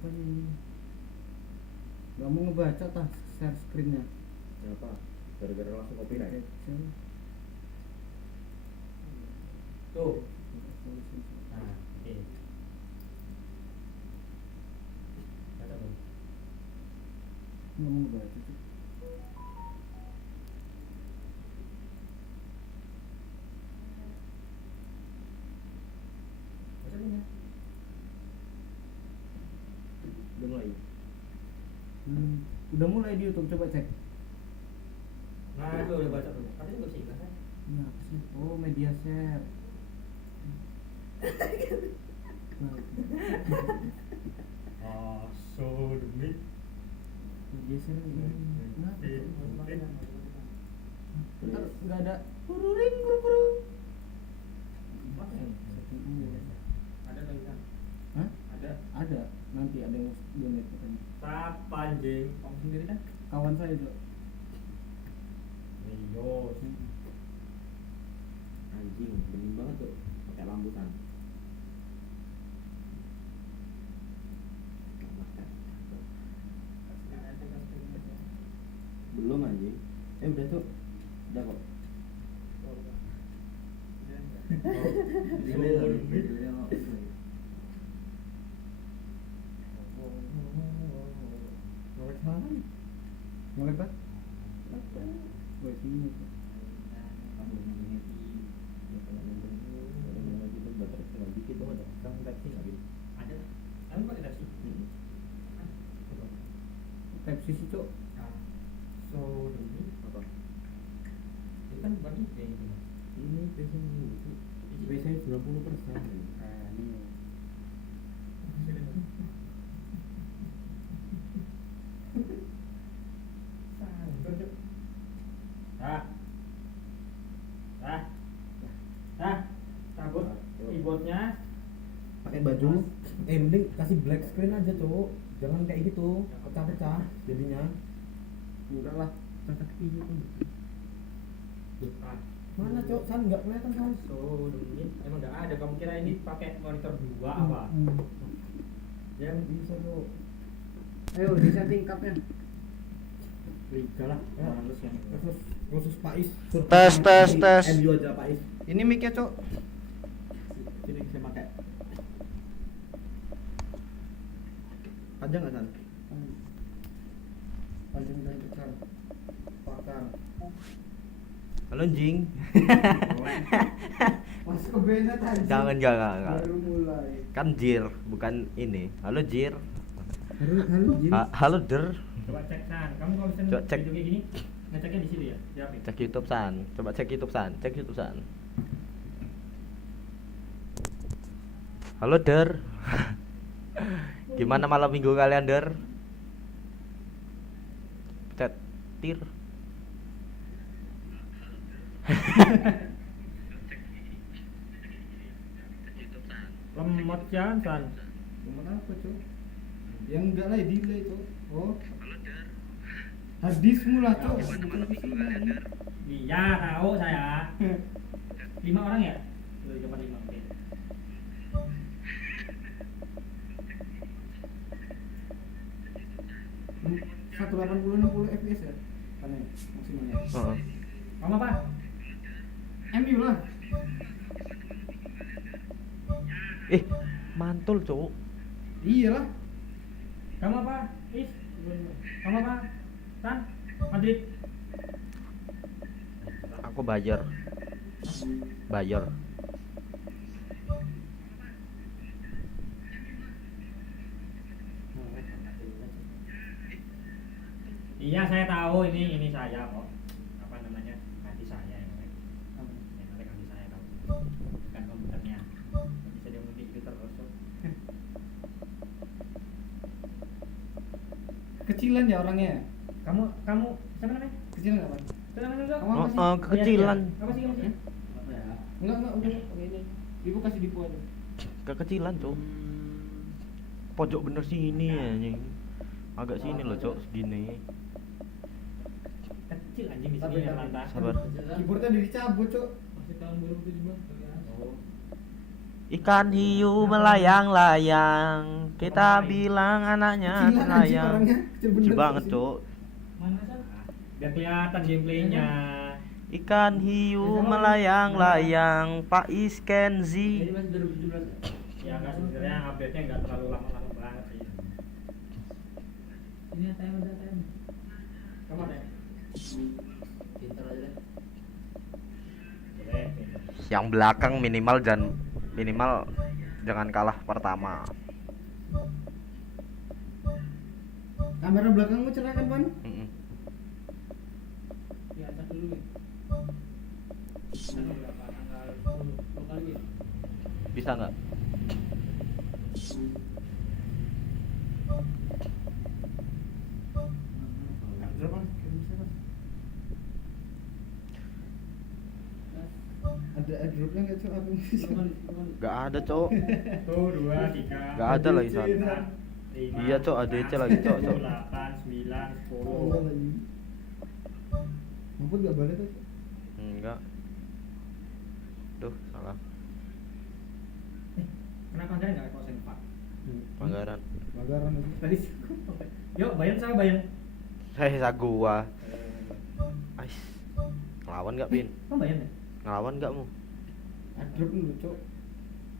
Apa nih? Gak mau ngebaca tah share screennya. Kenapa? Gara-gara langsung copyright. Tuh. Nah, oke. Baca dong. Gak mau ngebaca tuh. Baca dong ya. Udah mulai. Udah mulai di YouTube, coba cek. Nah, itu udah baca belum? Katanya nggak bisa iklan kan? Ini apa sih? Oh, media share. So demi. Media share ini. Kenapa? Bentar, nggak ada. Kururing, kurung. Ada tulisan. Hah? Ada. Ada. Nanti ada yang donate katanya. Siapa anjing? Kamu sendiri kan? Kawan saya tuh. Yos. Anjing, bening banget tuh. Pakai rambutan. Belum anjing. Udah tuh. Udah kok. Mulai Pak? Woi, sini. Ada. Kamu pakai taksi? Type C sih, Cok. So demi. Apa? Itu kan bagi kayak gitu. Ini biasanya biasanya 90%. Ini. Cabut keyboardnya. Pakai baju. Mending kasih black screen aja, Cok. Jangan kayak gitu, pecah-pecah jadinya. Enggak lah. Cocok ini tuh. Mana, Cok? San enggak kelihatan, San. So demi. Emang nggak ada. Kamu kira ini pakai monitor 2 apa? Yang bisa, Cok. Ayo, di setting cupnya. Liga lah. Khusus Pais. Tes. MU aja Pais. Ini mic-nya, Cok. Sini saya pakai. Panjang nggak, San? Panjang dan besar. Pakar. Halo Jing. Masuk ke beda tadi. Jangan. Baru mulai. Kan Jir, bukan ini. Halo Jir. Halo, Jin. Halo Der. Coba cek San. Kamu kalau misalnya Coba cek. video kayak gini, ngeceknya di situ ya. Di HP. Cek YouTube San. Coba cek YouTube San. Cek YouTube San. Halo Der. Gimana malam minggu kalian Der? Cet tir. Lemot ya San. Cuma apa, Cok? Yang enggak lah, delay, Cok. Oh. Hadismu lah, Cok. Bukan visinya. Iya, tahu saya. 5 orang ya? Cuma 5. Oke. Hmm, 180 fps ya? Kan ya, maksimalnya. Heeh. Kamu apa? MU lah. Mantul, Cuk. Iyalah. Kamu apa? Is. Kamu apa? San? Madrid. Aku bayar. Iya, saya tahu ini saya kok. Apa namanya? Ganti saya yang naik. Yang naik ganti saya tahu. Bukan komputernya. Bisa dia mudik itu terus. Kok. Kecilan ya orangnya. Kamu siapa namanya? Kecilan apa? Siapa namanya dulu? Kamu apa sih? Kekecilan. Apa sih kamu sih? Enggak, udah pakai ini. Ibu kasih dipu aja. Kekecilan, Cuk. Pojok bener sini anjing. Agak sini loh, Cuk, segini. Kecil anjing di sini yang lantai. Sabar. Keyboardnya dicabut, Cok. Masih tahun 2017. Oh. Ikan hiu melayang-layang, kita bilang anaknya Kecilan anjing sayang. orangnya, kecil bener Kecil banget, sih. Cuk. Mana salah? Biar kelihatan gameplaynya. Ikan hiu melayang-layang, Pak Iskenzi. Ini masih 2017 ya? Ya nggak sebenarnya update-nya nggak terlalu lama-lama banget sih. Ini ada time. Kamu ada? Pintar aja deh. Boleh. Yang belakang minimal jangan kalah pertama. Kamera belakangmu cerah kan, Pan? Mm-mm. Di atas dulu ya. Tanggal berapa? Tanggal 10 kali ya? Bisa nggak? Berapa? Ada airdropnya nggak Cok? Aku Nggak ada, Cok. 1, 2, 3. Nggak ada lagi saat. 5, Iya, Cok, ADC lagi, Cok, Cok. 8, 9, 10. lagi. Mampun nggak balik tuh? Enggak. Duh, salah. Kenapa Anda nggak kau sempat? Pelanggaran. Bagaran lagi. Tadi yuk bayar sama bayar. Saya gua. Ais. Ngelawan nggak, Pin? Kamu bayar nggak? Ngelawan nggak mu? Airdrop dulu Cok.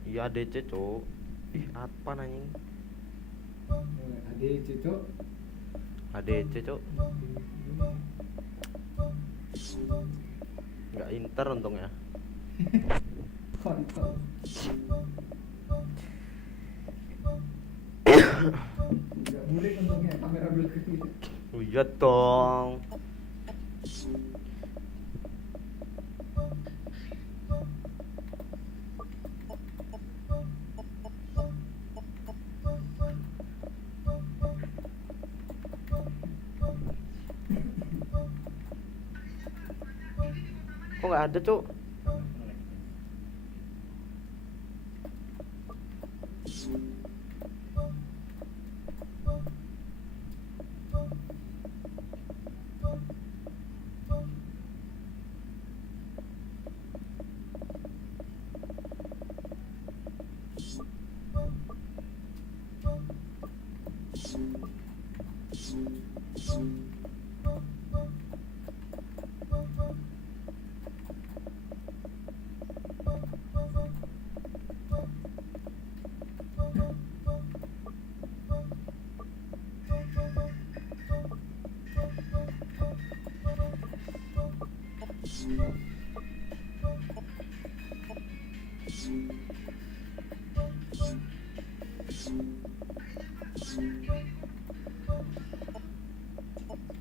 Iya, ADC, Cok. Ih, apa anjing? Ada Cok. ADC, Cok. Nggak inter untungnya. Kontol. Nggak boleh untungnya kamera belakang. Iya dong. Kok nggak ada, Cuk?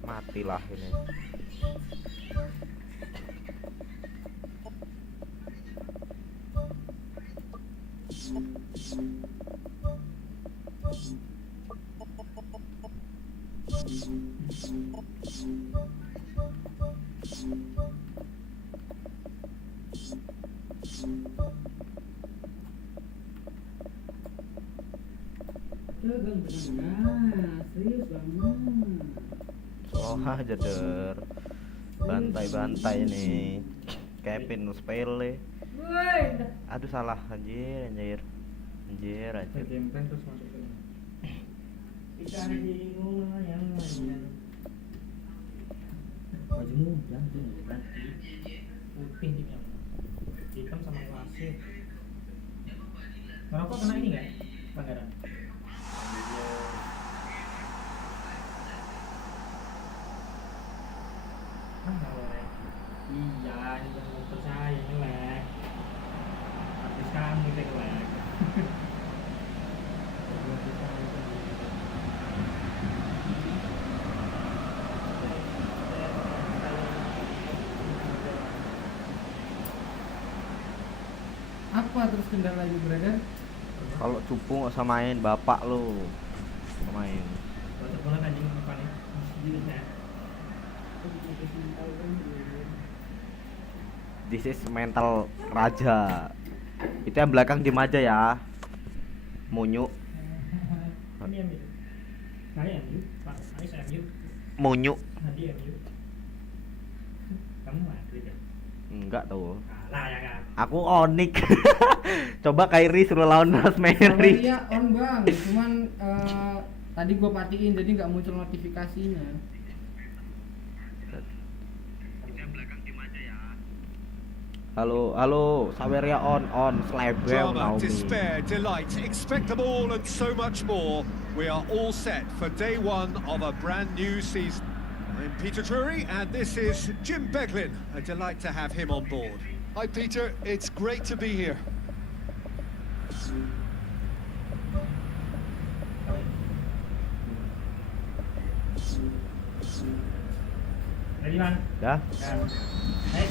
Matilah ini. Tegang benar, serius banget. Slow aja der. Bantai-bantai nih. Kevin sepele. Woi, Aduh salah anjir. Anjir. Gameplay terus masuk ke ini. ikan hiu yang lain. Bajumu udah tuh berarti putih tipnya. Hitam sama klasik. Ngerokok kena ini nggak? Pelanggaran. Ngelek. Iya, ini yang motor saya ngelek. Artis kamu itu ngelek. Apa terus kendalanya brother? Kalau cupu nggak usah main, bapak lu. Nggak main. Bocor bola anjing depannya. Gitu saya. This is mental raja. Itu yang belakang diem aja ya. Munyu. Ini MU. Saya MU, Pak. Saya MU. Munyu. Hadi MU. Kamu Madrid ya? Enggak tuh. Kalah ya kan. Aku Onik. Coba Kyrie suruh lawan Rosemary. Iya on bang, cuman tadi gua patiin jadi nggak muncul notifikasinya. Halo, Saweria on, Slabem, Drama, Naomi. despair, delight, expect them all and so much more. We are all set for day one of a brand new season. I'm Peter Drury and this is Jim Beglin. A delight to have him on board. Hi Peter, it's great to be here. Ready man? Dah, Kan. Hey.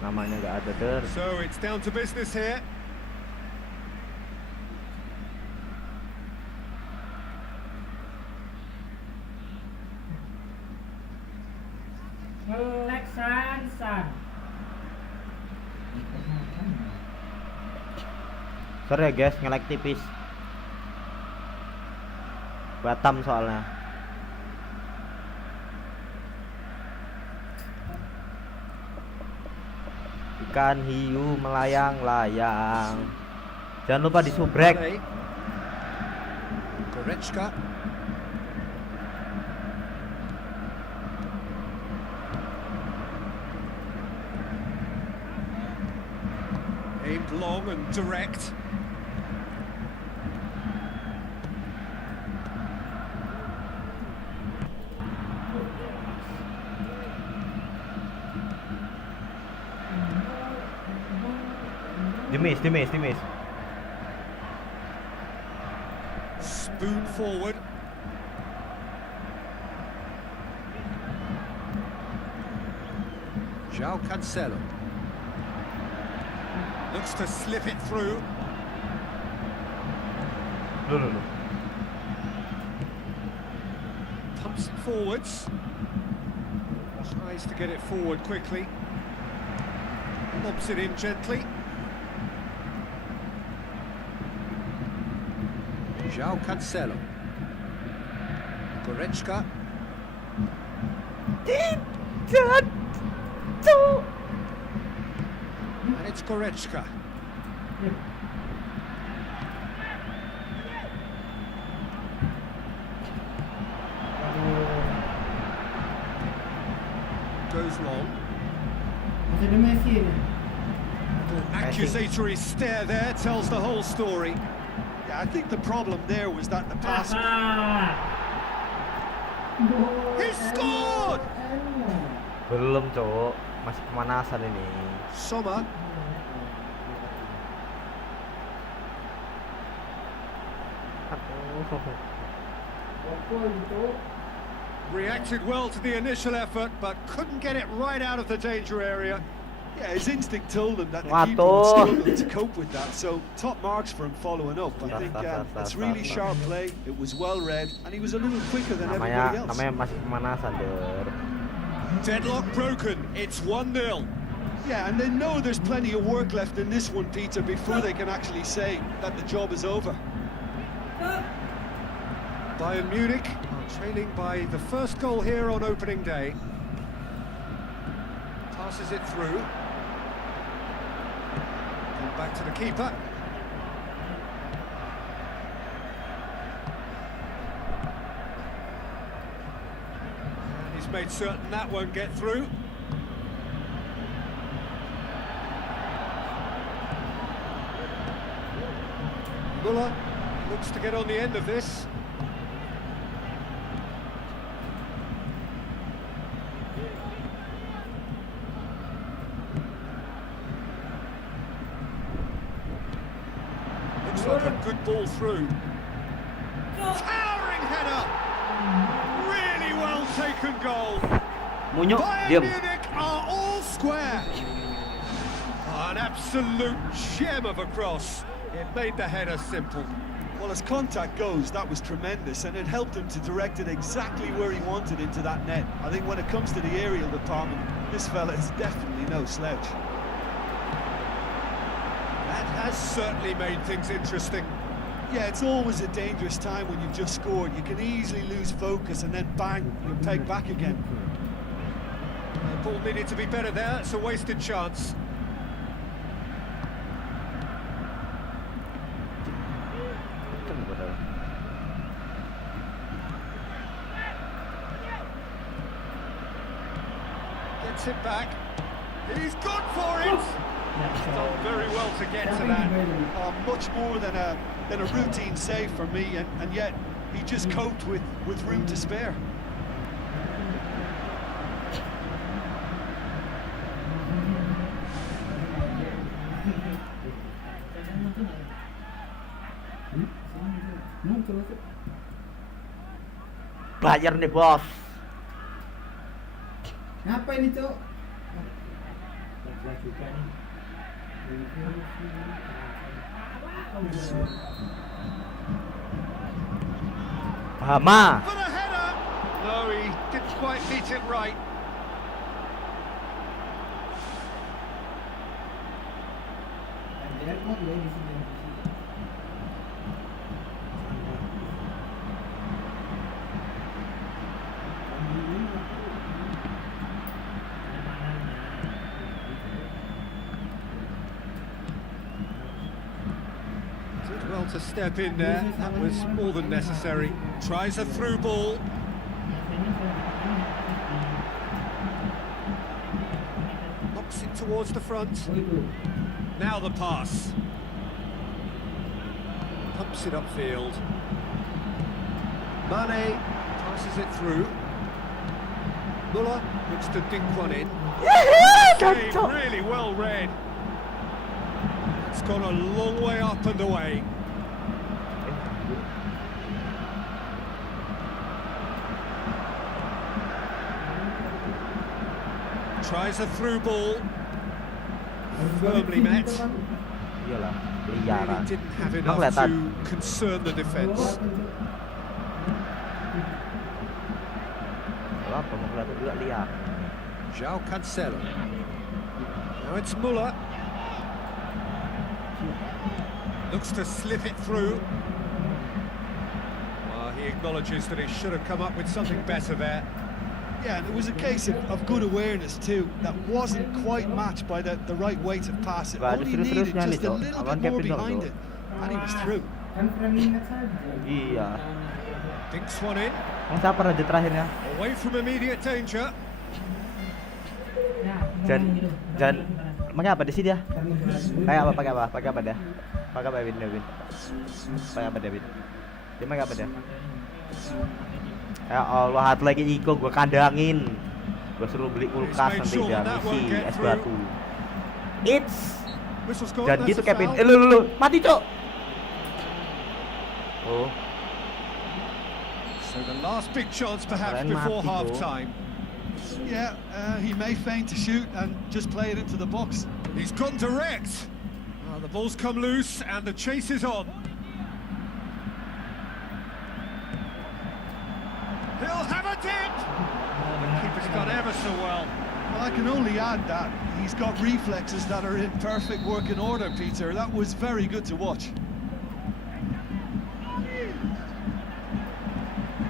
namanya nggak ada der. So it's down to business here. Melek san. Sorry ya guys, nge-lag tipis. Batam soalnya. Ikan hiu melayang-layang. Jangan lupa disubrek. Mane. Goretzka. Aimed long and direct. Dimis. Spoon forward. João Cancelo. Looks to slip it through. Loh. Pumps it forwards. Tries to get it forward quickly. Lobs it in gently. João Cancelo. Goretzka. And it's Goretzka. Goes long. Masih ada Messi ini. Accusatory stare there tells the whole story. Yeah, I think the problem there was that the pass. He scored! Belum, Cok. Masih pemanasan ini. Sommer. Reacted well to the initial effort, but couldn't get it right out of the danger area. Yeah, his instinct told him that the Waduh. keeper would struggle to cope with that, so top marks for him following up. I think that's really sharp play, it was well read, and he was a little quicker than everybody else. Namanya masih pemanasan, Der. Deadlock broken, it's 1-0. Yeah, and they know there's plenty of work left in this one, Peter, before they can actually say that the job is over. Bayern Munich are trailing by the first goal here on opening day. Passes it through. And back to the keeper. And he's made certain that won't get through. Muller looks to get on the end of this. Looks like a good ball through. Towering header! Really well taken goal. Munyuk, Bayern diam. Munich are all square. An absolute gem of a cross. It made the header simple. Well, as contact goes, that was tremendous, and it helped him to direct it exactly where he wanted into that net. I think when it comes to the aerial department, this fella is definitely no slouch. That has certainly made things interesting. Yeah, it's always a dangerous time when you've just scored. You can easily lose focus and then bang, you're pegged back again. Ball needed to be better there. It's a wasted chance. Kenceng padahal. Gets it back. He's gone for it. He's done very well to get to that. Much more than a routine save for me, and yet he just coped with room to spare. Muncul tuh. Bayar nih bos. Ngapa ini, Cok? Jelas juga nih. Hama. For the header. No, he didn't quite beat it right. Airport gue di sini. Did well to step in there. That was more than necessary. Tries a through ball. Knocks it towards the front. Now the pass. Pumps it upfield. Mane passes it through. Muller looks to dink one in. Save really well read. It's gone a long way up and away. Tries a through ball. Firmly met. Iyalah, Really liaran. didn't have Emang enough kelihatan. to concern the defence. Kalau apa mau kelihatan juga liar. João Cancelo. Now it's Muller. Looks to slip it through. Well, he acknowledges that he should have come up with something better there. Yeah, and it was a case of good awareness too. That wasn't quite matched by the right weight of pass. It Gak ada only needed serius-seriusnya nih, just a Cok. little Lawan bit more Kevin behind Dong, it, and he was through. Kan friendly match saja. Iya. Dinks one in. Yang siapa raja terakhirnya? Away from immediate danger. Dan pakai apa di sini dia? Pakai apa? Pakai apa? Pakai apa dia? Pakai apa David? Pakai apa David? Dia pakai apa dia? Ya Allah, hat lagi Iko gua kandangin. Gua suruh beli kulkas nanti dia ngisi es batu. Whistle's gone. Jangan That's gitu a Kevin. foul. Lu mati, Cok. Oh, So the last big chance perhaps Keren before mati, half Cok. time. Yeah, he may feign to shoot and just play it into the box. He's gone direct. The ball's come loose and the chase is on. He'll have a dip. Oh, the keeper's done ever so well. Well, I can only add that he's got reflexes that are in perfect working order, Peter. That was very good to watch.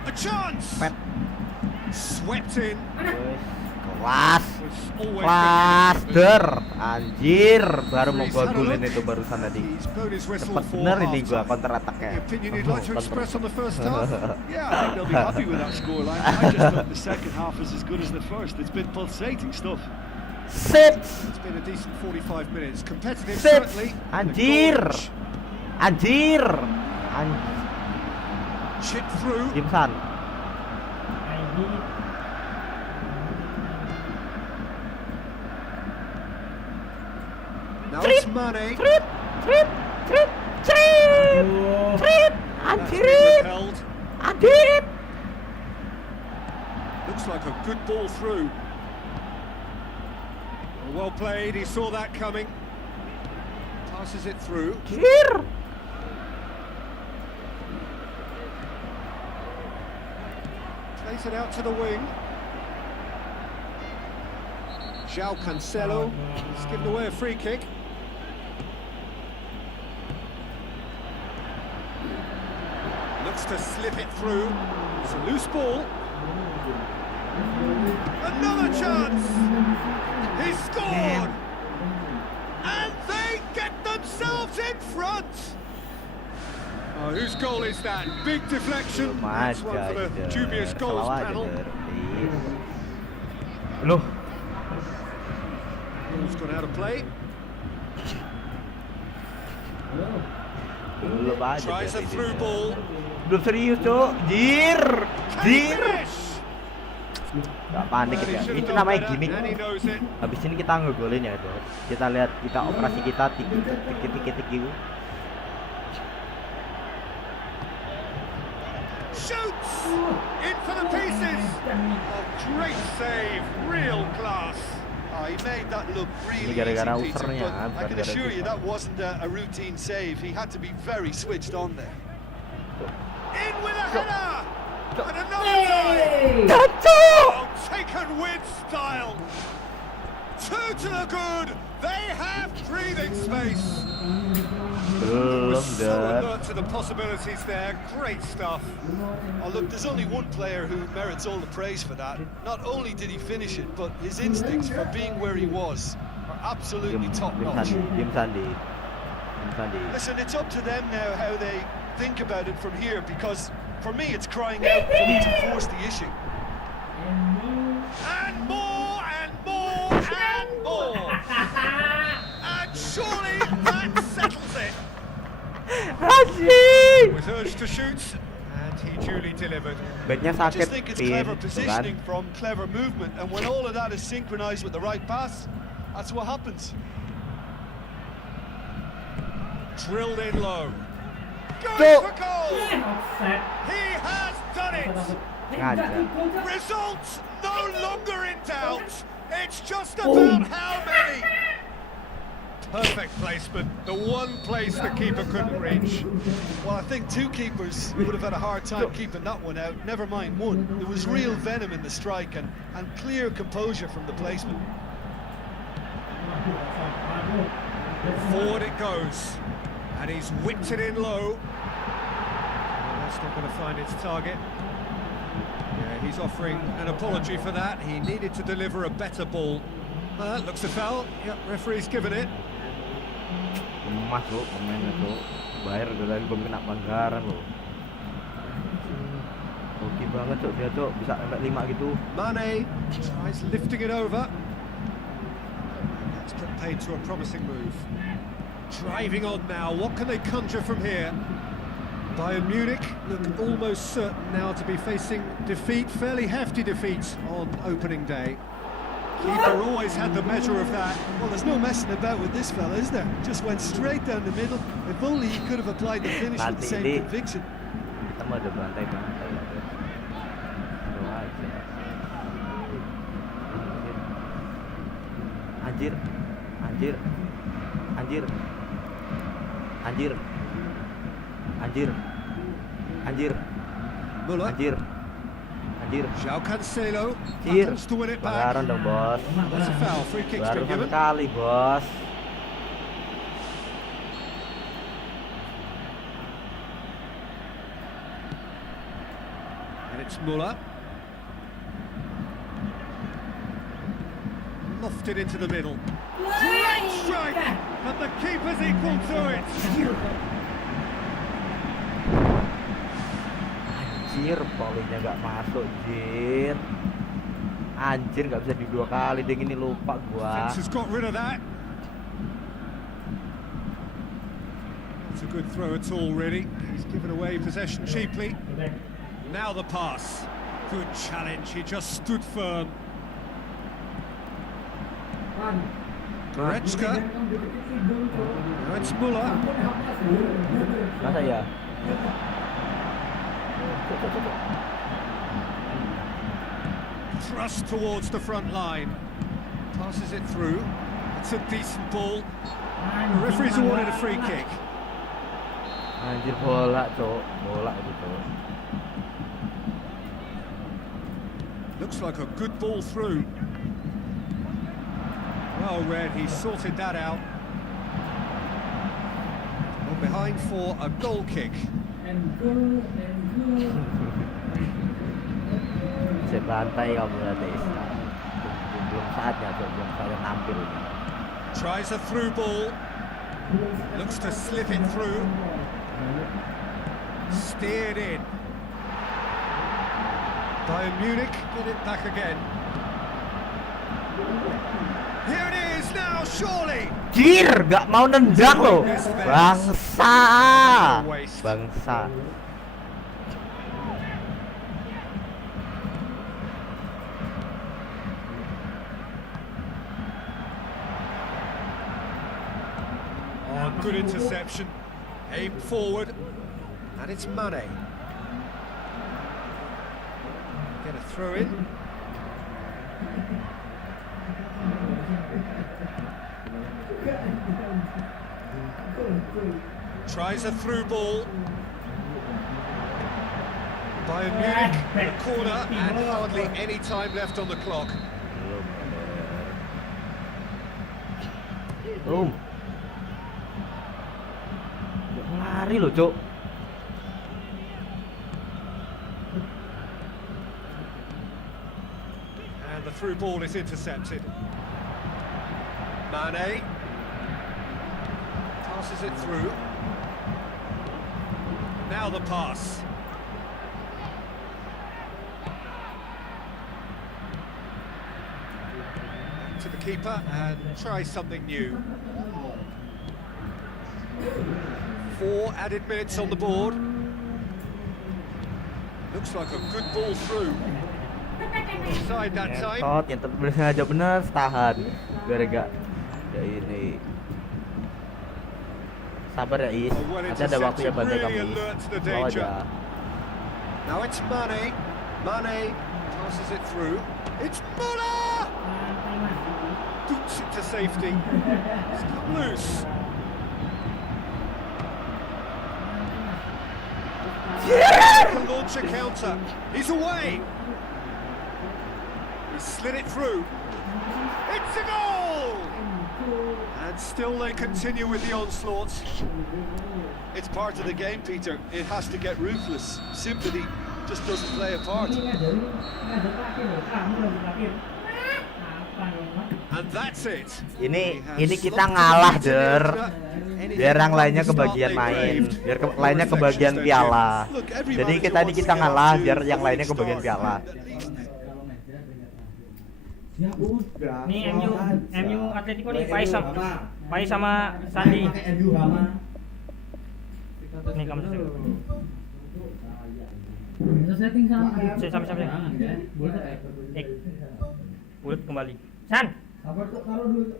A chance. Pep. Swept in. kelas. Was always Kelas going to be der. Anjir, baru mau He's gua had a golin look. itu barusan tadi. He's blown his whistle Cepet for bener ini gua half-time. counter attack-nya. The opinion you'd like to express on the first half? Yeah, I think they'll be happy with that scoreline. I just thought the second half was as good as the first. It's been pulsating stuff. Sit. It's been a decent 45 minutes. Competitive, Sit. certainly. Anjir. Anjir. Chip through. Jimsan. Now it's Mane. Trip. That's been repelled. Anjir. Looks like a good ball through. Well played, he saw that coming. Passes it through. Anjir. Plays it out to the wing. João Cancelo. He's given away a free kick. Looks to slip it through. It's a loose ball. Another chance. He scored. And they get themselves in front. Oh, whose goal is that? Big deflection. That's one for the dubious goals panel. Loh, Ball's gone out of play. belum aja. Tries a dari through dia. ball. Belum serius, Cok. Jir. Can he Jir. finish? Gak panik Well, he ya. should have Itu done namanya better, gimmick. and he knows it. Habis ini kita ngegolin ya, Dok. Kita lihat kita operasi kita tik gitu. Shoots! In for the pieces! Oh, great save, real class. Oh, he made that look really Ini gara-gara easy, Peter, usernya, but I bukan can gara-gara assure you kita. that wasn't a routine save. He had to be very switched on there. In with a header! And another Hey! time! Oh, taken with style! Two to the good! They have breathing space! Belum, So Dok. alert to the possibilities there, great stuff. Oh, look, there's only one player who merits all the praise for that. Not only did he finish it, but his instincts for being where he was are absolutely top-notch. Dim Sandi. Listen, it's up to them now how they think about it from here, because for me it's crying out for them to force the issue. And more, and more, and more! And surely that settles it! Asik. Was urged to shoot, and he duly delivered. Backnya I sakit, just think it's Pin, clever tuh kan. positioning from clever movement, and when all of that is synchronized with the right pass, that's what happens. Drilled in low. Go! Going for goal! Offset. He has done it! Ngajak. Results no longer in doubt. It's just about how many. Perfect placement. The one place the keeper couldn't reach. Well, I think two keepers would have had a hard time keeping that one out, never mind one. There was real venom in the strike and clear composure from the placement. Forward it goes. And he's whipped it in low. Well, that's not going to find its target. Yeah, he's offering an apology for that. He needed to deliver a better ball. Looks a foul. Yep, referee's given it. Emas lo pemainnya tuh. Bayar udah lagi belum kena pelanggaran lo. Oke banget tuh dia tuh bisa sampai 5 gitu. Mane tries lifting it over. That's put paid to a promising move. Driving on now. What can they conjure from here? Bayern Munich look almost certain now to be facing defeat, fairly hefty defeat on opening day. Keeper always had the measure of that. Well, there's no messing about with this fella, is there? Just went straight down the middle. If only he could have applied the finish with the same Nanti ini conviction. kita mau ada bantai-bantai ya. Tuh aja. Anjir. Anjir. Anjir. Anjir. Anjir. Anjir. Muller, Anjir. Anjir. João Cancelo Anjir. happens to win it back. Pelanggaran dong, Bos. That's a foul. Free kick's Baru been given. sekali, Bos. And it's Muller. Lofted into the middle. Great strike! And the keeper's equal to it. Anjir, volley-nya gak masuk, Jir. Anjir, gak bisa di 2 kali, deng ini lupa gua. Fence has got rid of that. It's a good throw at all, really. He's given away possession cheaply. Now the pass. Good challenge. He just stood firm. Goretzka. Now it's Muller. Masa ya? Thrust towards the front line. Passes it through. It's a decent ball. The referee's awarded a free kick. Anjir, bola, Cok. Bola itu, Cok. Looks like a good ball through. Well read, he sorted that out. Well behind for a goal kick. And go. Siapa Bantai kamu nanti. Belum saatnya tuh, belum saatnya tampil. Tries a through ball. Looks to slip it through. Steered in. Bayern Munich get it back again. Here it is now, surely. Jir, gak mau nendang loh. Bangsa. Bangsa. Oh, good interception. Aim forward. And it's Mane. Get a throw in. Tries a through ball. Bayern Munich in the corner and hardly any time left on the clock. Belum. Lari loh, Cuk. And the through ball is intercepted. Mane passes it through. Now the pass. To the keeper and try something new. 4 added minutes on the board. Looks like a good ball through. Offside that time. Ngentot, yang bersengaja bener tahan. Biar gak ya ini. Sabar ya Is. Nanti ada waktu ya bantai kamu Is. Bawa aja. Now it's Mane. Mane passes it through. It's Muller! Boots it to safety. It's come loose. To launch a counter. He's away. He slid it through. It's a goal! And still they continue with the onslaught. It's part of the game, Peter. It has to get ruthless. Sympathy just doesn't play a part. And that's it. Ini kita ngalah, Der. Biar yang lainnya kebagian main, biar lainnya kebagian piala. Jadi kita ngalah, biar yang lainnya kebagian piala. Ya udah. Nih MU Atletico nih Pais sama Sandi. Pakai MU Hama. Nih kamu setting. Bisa setting sama. Sama. Jangan ya. Ik. Bulat kembali. San. Sabar tuh, taruh dulu.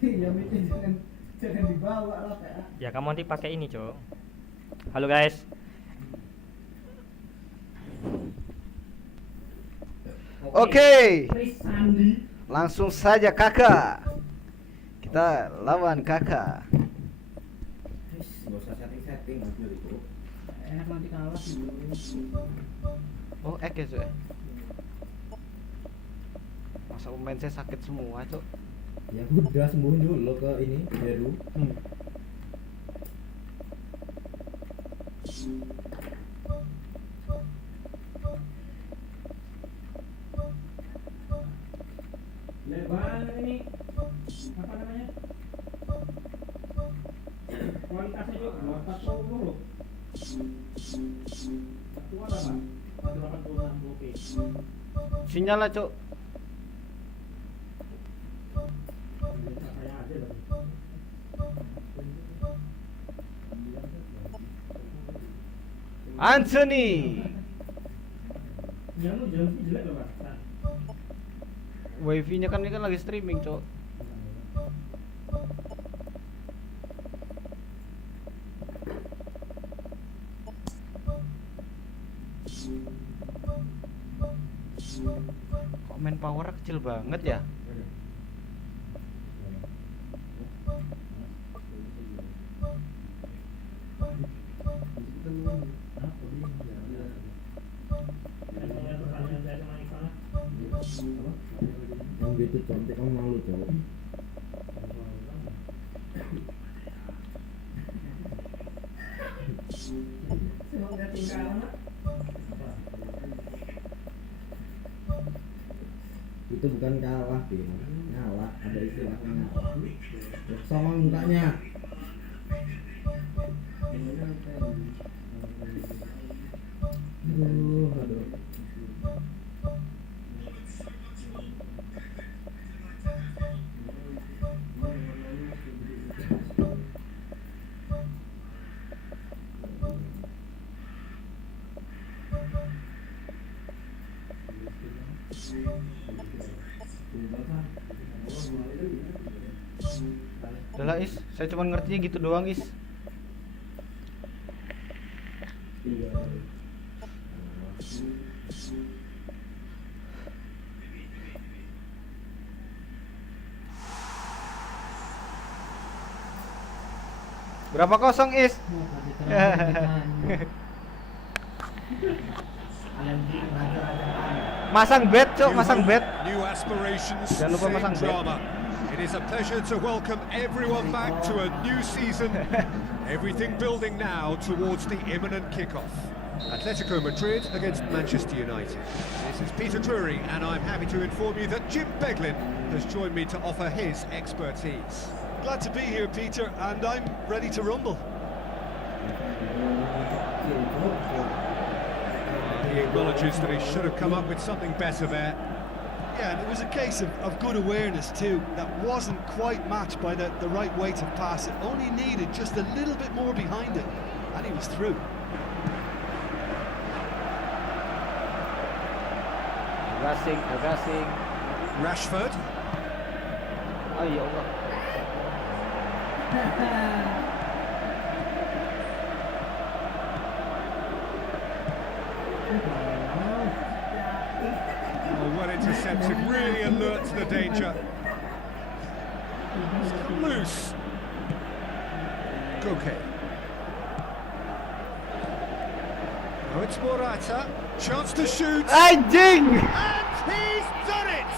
Ya meeting jangan dibawa lah Pak. Ya kamu nanti pakai ini, Cok. Halo guys. Oke. Sandi. Langsung saja Kakak. Kita lawan Kakak. Enggak usah setting mobil itu. Nanti kalah sih. Oh, ya Cuk. Masa pemain saya sakit semua, Cuk. Ya udah sembuhin dulu ke ini baru. Lebar ini apa namanya? Kualitasnya juga 240 loh. Kuat apa? 186 oke. Sinyal lah, Cuk. Saya aja dong. Anthony. Jamu jelek loh, Pak. Wifi-nya kan ini kan lagi streaming, Cuk. Kok main power kecil banget ya? Yang gitu cantik kamu malu cowok. Itu bukan kalah, Bin. Ngalah, ada istilahnya ngalah. Sama mukanya. Aduh. Udahlah Is, saya cuma ngertinya gitu doang Is. Berapa kosong Is? Masang bet, Cok, masang bet. New aspirations, Jangan lupa same masang bet. drama. It is a pleasure to welcome everyone back to a new season. Everything building now towards the imminent kickoff. Atletico Madrid against Manchester United. This is Peter Drury, and I'm happy to inform you that Jim Beglin has joined me to offer his expertise. Glad to be here, Peter, and I'm ready to rumble. He acknowledges that he should have come up with something better there. Yeah, and it was a case of good awareness too. That wasn't quite matched by the right weight of pass. It only needed just a little bit more behind it, and he was through. Gasing. Rashford. Oh ya Allah. Oh, well intercepted, really alert to the danger. It's come loose. Goke. Oh, it's Morata. Chance to shoot. Anjing. And he's done it!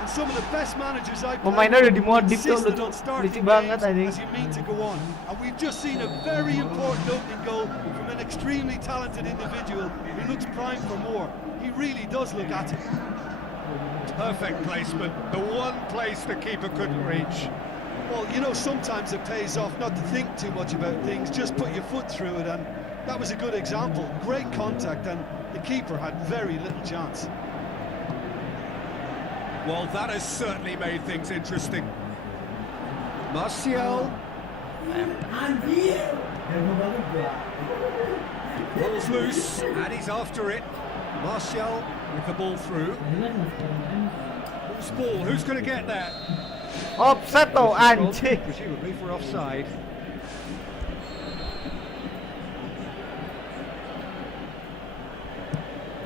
And some of the best managers I've Pemainnya udah dimodif tuh, insisted udah on starting berisik banget games anjing. as you mean to go on. And we've just seen a very important opening goal from an extremely talented individual who looks primed for more. He really does look at it. Perfect placement, the one place the keeper couldn't reach. Well, you know, sometimes it pays off not to think too much about things, just put your foot through it, and that was a good example. Great contact, and the keeper had very little chance. Well, that has certainly made things interesting. Martial. Ball's loose, and he's after it. Martial with the ball through. Who's ball? Who's going to get that? Offset tuh anjing. Presumably for offside.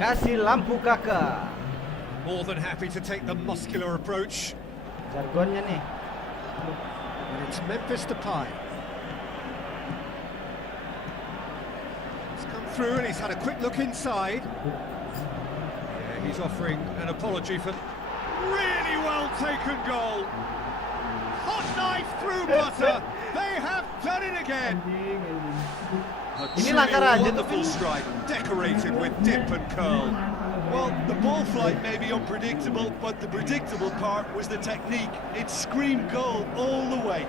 Kasih lampu kakak. More than happy to take the muscular approach. Jargonnya nih. And it's Memphis Depay. He's come through and he's had a quick look inside. Yeah, he's offering an apology for really well taken goal. Hot knife through butter. They have done it again. A Ini truly lancar aja tuh, wonderful Vin. strike, decorated with dip and curl. Well, the ball flight may be unpredictable, but the predictable part was the technique. It screamed goal all the way.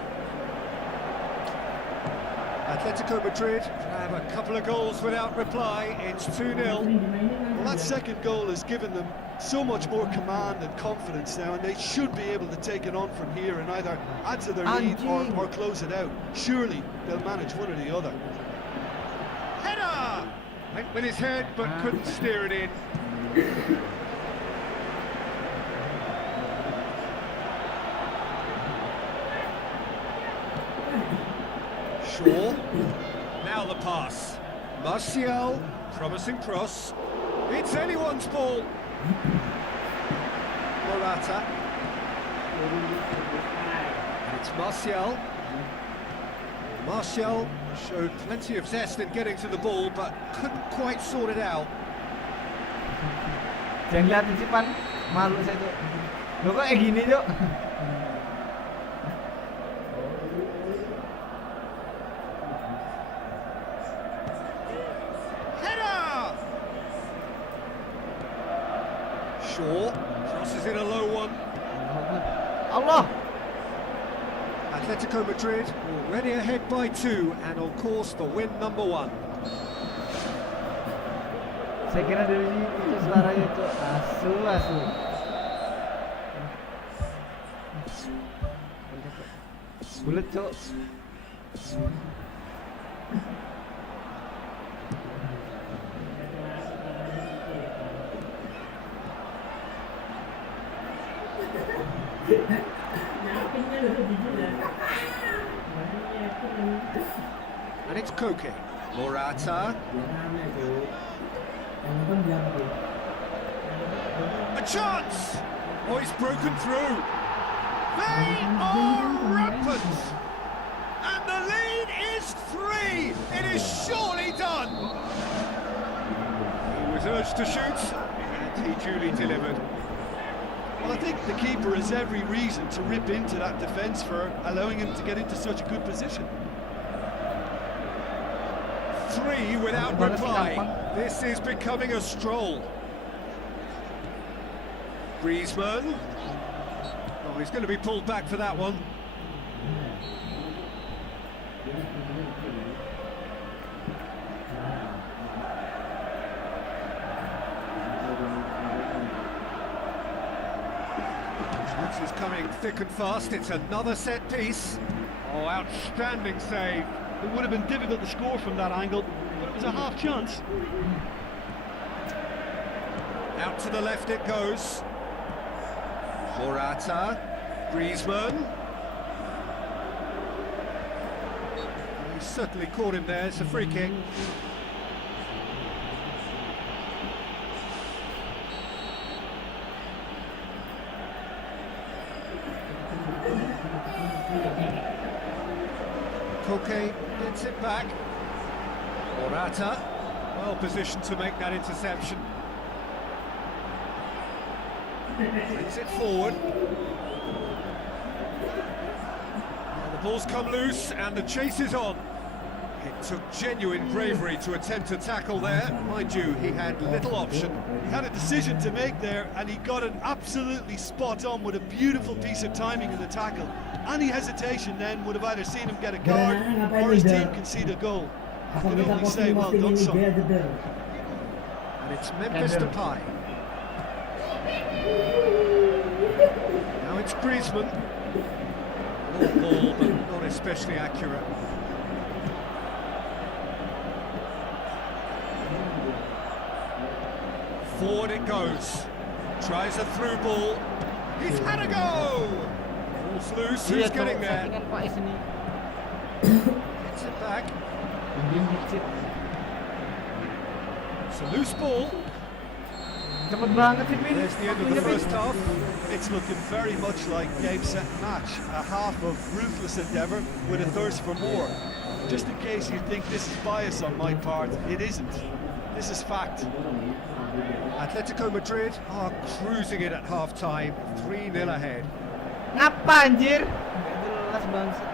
Atletico Madrid have a couple of goals without reply. It's 2-0. Well, that second goal has given them so much more command and confidence now, and they should be able to take it on from here and either add to their lead or close it out. Surely they'll manage one or the other. Header! Went with his head but couldn't steer it in. Shaw. Now the pass. Martial, promising cross. It's anyone's ball. Morata. And it's Martial. Martial showed plenty of zest in getting to the ball, but couldn't quite sort it out. Jangan liatin sih Pan. Malu saya tuh. Loh kok kayak gini, Cok? Shaw crosses in a low one. Allah. Atletico Madrid already ahead by 2 and on course for win number 1. Saya kira dari itu suaranya tuh asu. Bulet, Cok. Nyakinnya udah jujur ya. And it's Koke. Morata. Biar rame tuh. Yang nonton bilang tuh. A chance! Oh, he's broken through. They are rampant! And the lead is 3! It is surely done! He was urged to shoot, and he duly delivered. Well, I think the keeper has every reason to rip into that defence for allowing him to get into such a good position. 3 without reply. This is becoming a stroll. Griezmann. Oh, he's going to be pulled back for that one. This is coming thick and fast. It's another set piece. Oh, outstanding save. It would have been difficult to score from that angle, but it was a half chance. Out to the left it goes. Morata, Griezmann. He certainly caught him there. It's a free kick. Koke gets it back. Morata, well positioned to make that interception. Brings it forward. And the ball's come loose and the chase is on. It took genuine bravery to attempt to tackle there. Mind you, he had little option. He had a decision to make there, and he got it absolutely spot on with a beautiful piece of timing in the tackle. Any hesitation then would have either seen him get a card or his team concede a goal. I can only say well done, son. And it's Memphis Depay. Now it's Griezmann. Long ball, but not especially accurate. Forward it goes. Tries a through ball. He's had a go! Ball's loose, who's getting there? Gets it back. It's a loose ball. Cepet banget sih, Pin. There's the end of the first half. It's looking very much like game, set, match. A half of ruthless endeavour with a thirst for more. Just in case you think this is bias on my part, it isn't. This is fact. Atletico Madrid are cruising it at half-time, 3-0 ahead. Ngapa anjir? Gak jelas bangsat.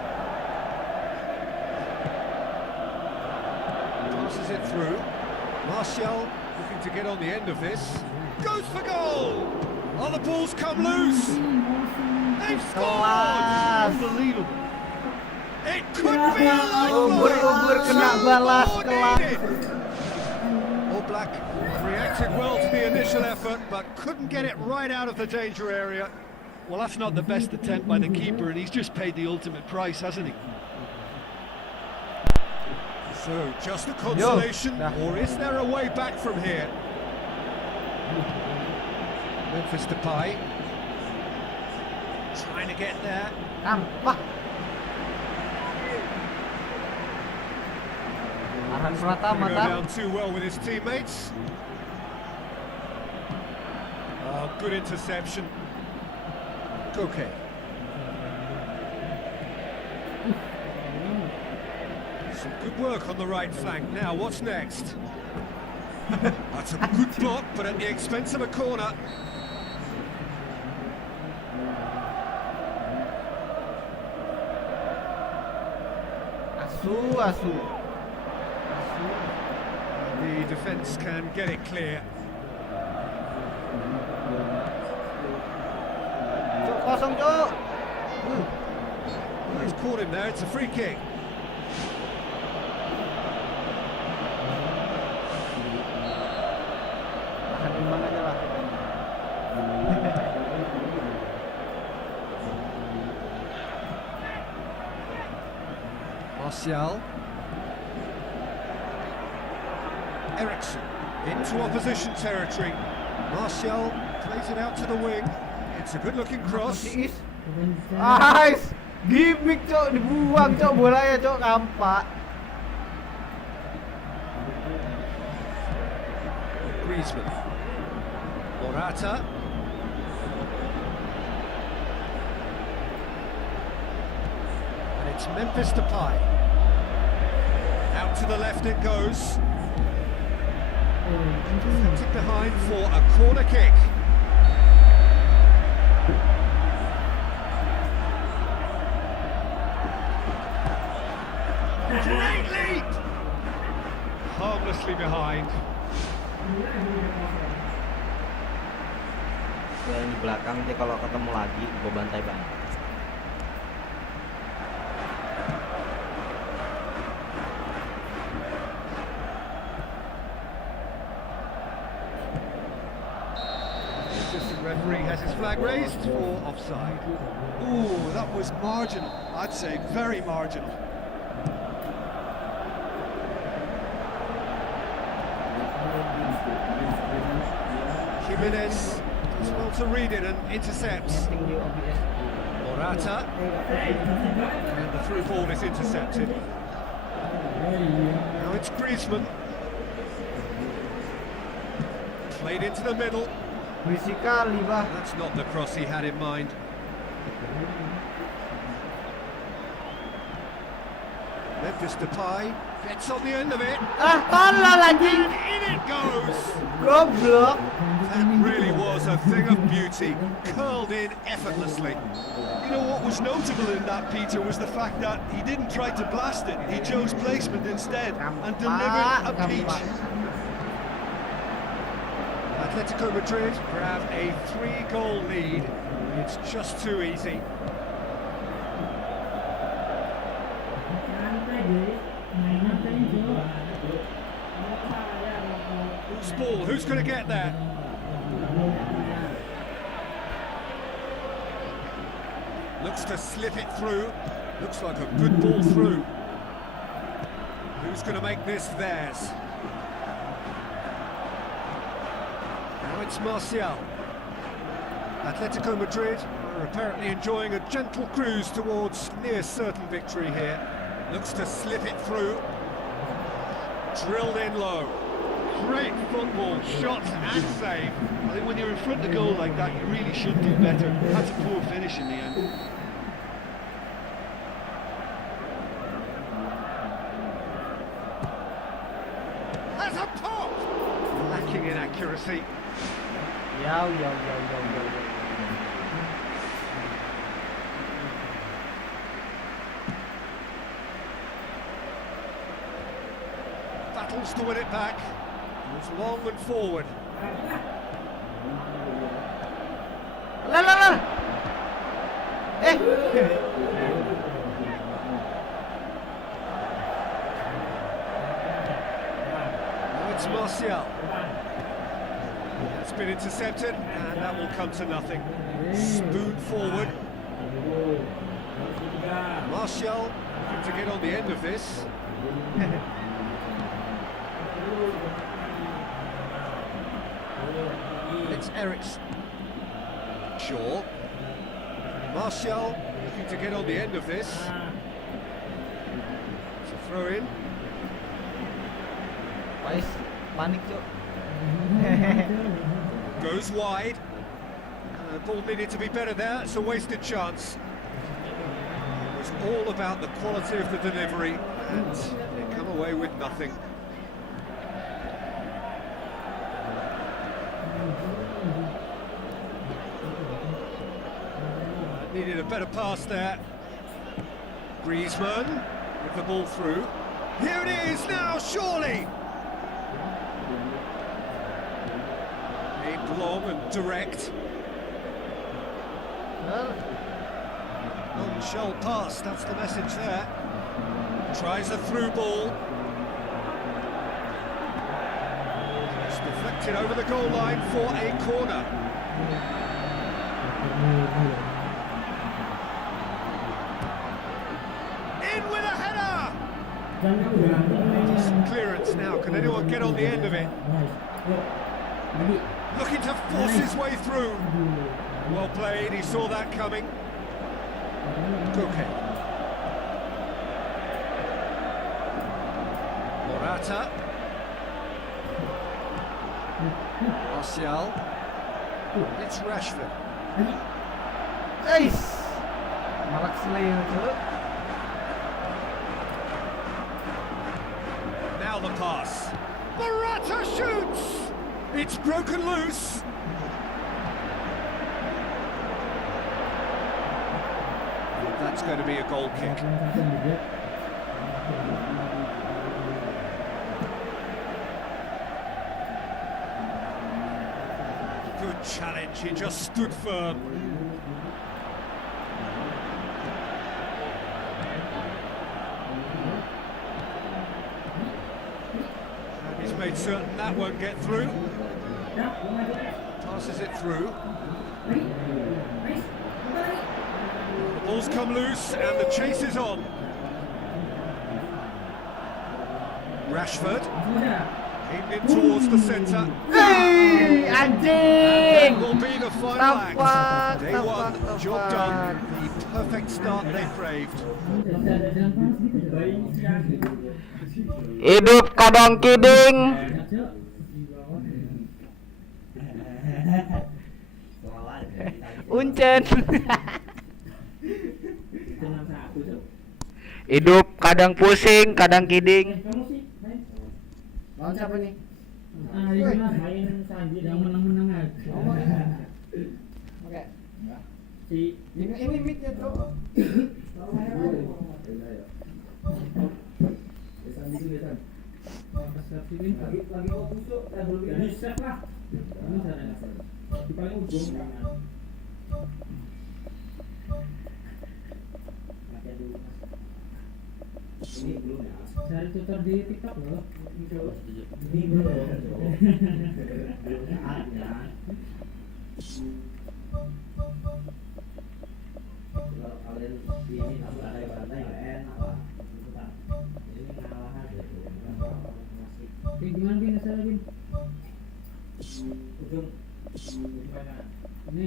Passes it through. Martial looking to get on the end of this. Goes for goal! Oh, the ball's come loose! They've scored! Unbelievable. It could be a Ubur kena balas kelas. All Black reacted well to the initial effort, but couldn't get it right out of the danger area. Well, that's not the best attempt by the keeper, and he's just paid the ultimate price, hasn't he? So, just a consolation, or is there a way back from here? Memphis Depay trying to get there. Nampak. Arhan Pratama Go down too well with his teammates. Oh, good interception. Koke. Some good work on the right flank. Now, what's next? That's a good block, but at the expense of a corner. Asu. The defence can get it clear. 2-0, Cuk. He's caught him there, it's a free kick. Tahan imbang aja lah. Martial. Ericsson into opposition territory. Martial plays it out to the wing. It's a good-looking cross. Is. Ais. Gimik, Cok, dibuang, Cok, bolanya, Cok, kampak. Griezmann. Morata. And it's Memphis Depay. Out to the left it goes. Deflected behind for a corner kick. Great leap! Harmlessly behind. Yang di belakang nanti kalau ketemu lagi gue bantai bang. The assistant referee has his flag raised for offside. Ooh, that was marginal. I'd say very marginal. Jimenez does well to read it and intercepts. Morata. And the through ball is intercepted. Now it's Griezmann. Played into the middle. Berisik kali, Bah. That's not the cross he had in mind. Memphis Depay gets on the end of it. Ah, tolol anjing. In it goes. Goblok. That really was a thing of beauty, curled in effortlessly. You know what was notable in that, Peter, was the fact that he didn't try to blast it. He chose placement instead and delivered a peach. Atletico Madrid grab a 3-goal lead. It's just too easy. Who's ball? Who's going to get there? Looks to slip it through. Looks like a good ball through. Who's going to make this theirs? Now it's Martial. Atletico Madrid are apparently enjoying a gentle cruise towards near certain victory here. Looks to slip it through. Drilled in low. Great football, shot and save. I think when you're in front of goal like that, you really should do better. That's a poor finish in the end. That's a pop! Lacking in accuracy. Yo. Battles to win it back. Moves long and forward. Lah. Now it's Martial. That's been intercepted, and that will come to nothing. Spoon forward. Martial looking to get on the end of this. It's Ericsson. Shaw. Martial looking to get on the end of this. It's a throw in. Guys, panik, Cok. Goes wide. The ball needed to be better there. It's a wasted chance. It was all about the quality of the delivery, and they come away with nothing. Needed a better pass there. Griezmann with the ball through. Here it is now, surely! Aimed long and direct. Non-shell pass, that's the message there. Tries a through ball. It's deflected over the goal line for a corner. In with a header! Decent clearance now, can anyone get on the end of it? Looking to force his way through. Well played, he saw that coming. Pake. Morata. Martial. It's Rashford. Ace. Malah selera tuh. Now the pass. Morata shoots! It's broken loose. That's going to be a goal kick. Good challenge, he just stood firm. And he's made certain that won't get through. Passes it through. The ball's come loose and the chase is on. Rashford. Aimed in towards the centre. Hey, anjing! That will be the final Tempat, act. Day one, job done. The perfect start they craved. Hidup kadang kiding. Uncen. Hidup kadang pusing, kadang kiding. Lawan siapa nih? Ini mah main Sanji yang menang-menang aja. Oke. Si Ini mic-nya tuh. Lagi mau busuk, belum bisa lah. Ini sana. Di paling ujung kanan. Ini belum ya. Cari tutor di TikTok loh. Ini belum. Belum saatnya. Kalau kalian ini tambah ada ya enak lah. Ini ngalah aja tuh. Gimana Bin? Salah Bin. Ujung. Ini.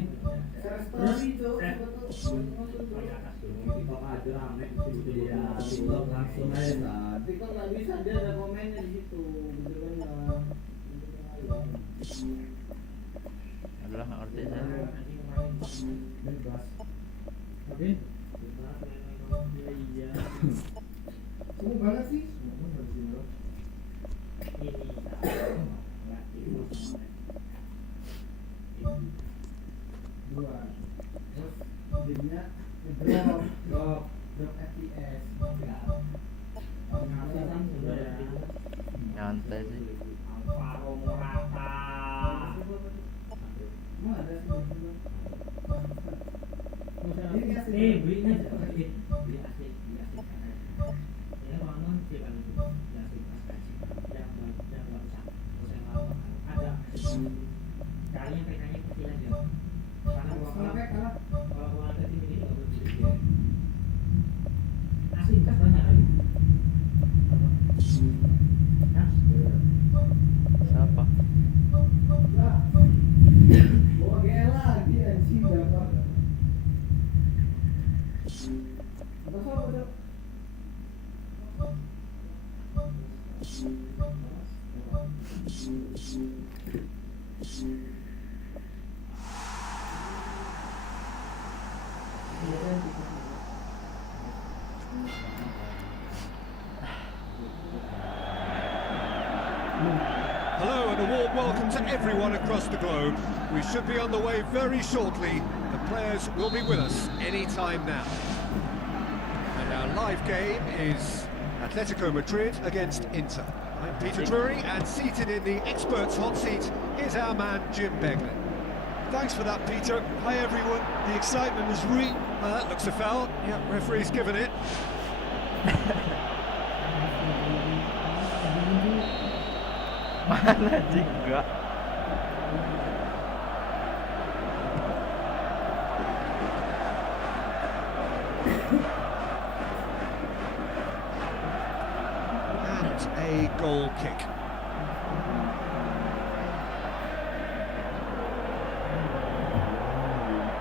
Terus itu TikTok aja rame ya, TikTok langsung aja. TikTok nggak bisa, dia ada komennya di situ, gitu kan? Adalah nggak ngerti saya. Bebas. Oke. Iya. Kamu banget sih? Dua. Terus jadinya drop FPS. Nyantai sih. Alvaro Morata. Belinya aja. Ya bangun sih kan ada kalinya PK-nya kecil aja karena kalau ada tim ini nggak berbeda asli kas banyak kali Siapa? Bawa gaya lagi anjing dapat. Hello and a warm welcome to everyone across the globe. We should be on the way very shortly. The players will be with us any time now. And our live game is Atletico Madrid against Inter. I'm Peter Drury, and seated in the experts' hot seat is our man Jim Beglin. Thanks for that, Peter. Hi, everyone. The excitement is real. That looks a foul. Yep, referee's given it. Mana juga. And a goal kick.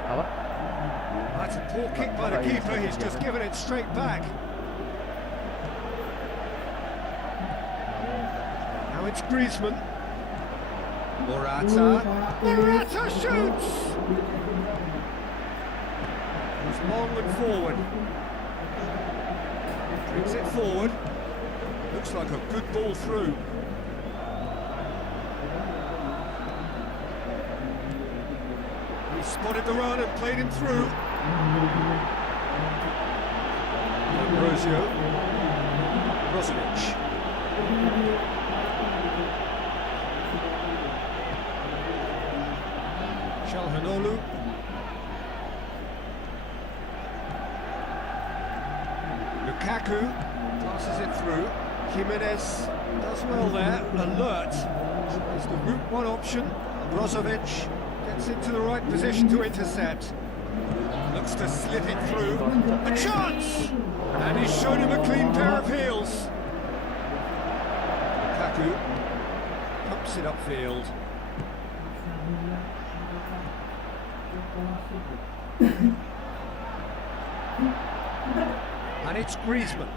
Apa? That's a poor kick by the keeper. He's just given it straight back. Now it's Griezmann. Morata. Morata shoots! It's long and forward. Brings it forward. Looks like a good ball through. He spotted the run and played him through. Ambrosio. Brozovic. Çalhanoğlu. Lukaku passes it through. Jimenez does well there. Alert is the route one option. Brozovic gets into the right position to intercept. Looks to slip it through. A chance! And he's shown him a clean pair of heels. Lukaku pumps it upfield. And it's Griezmann.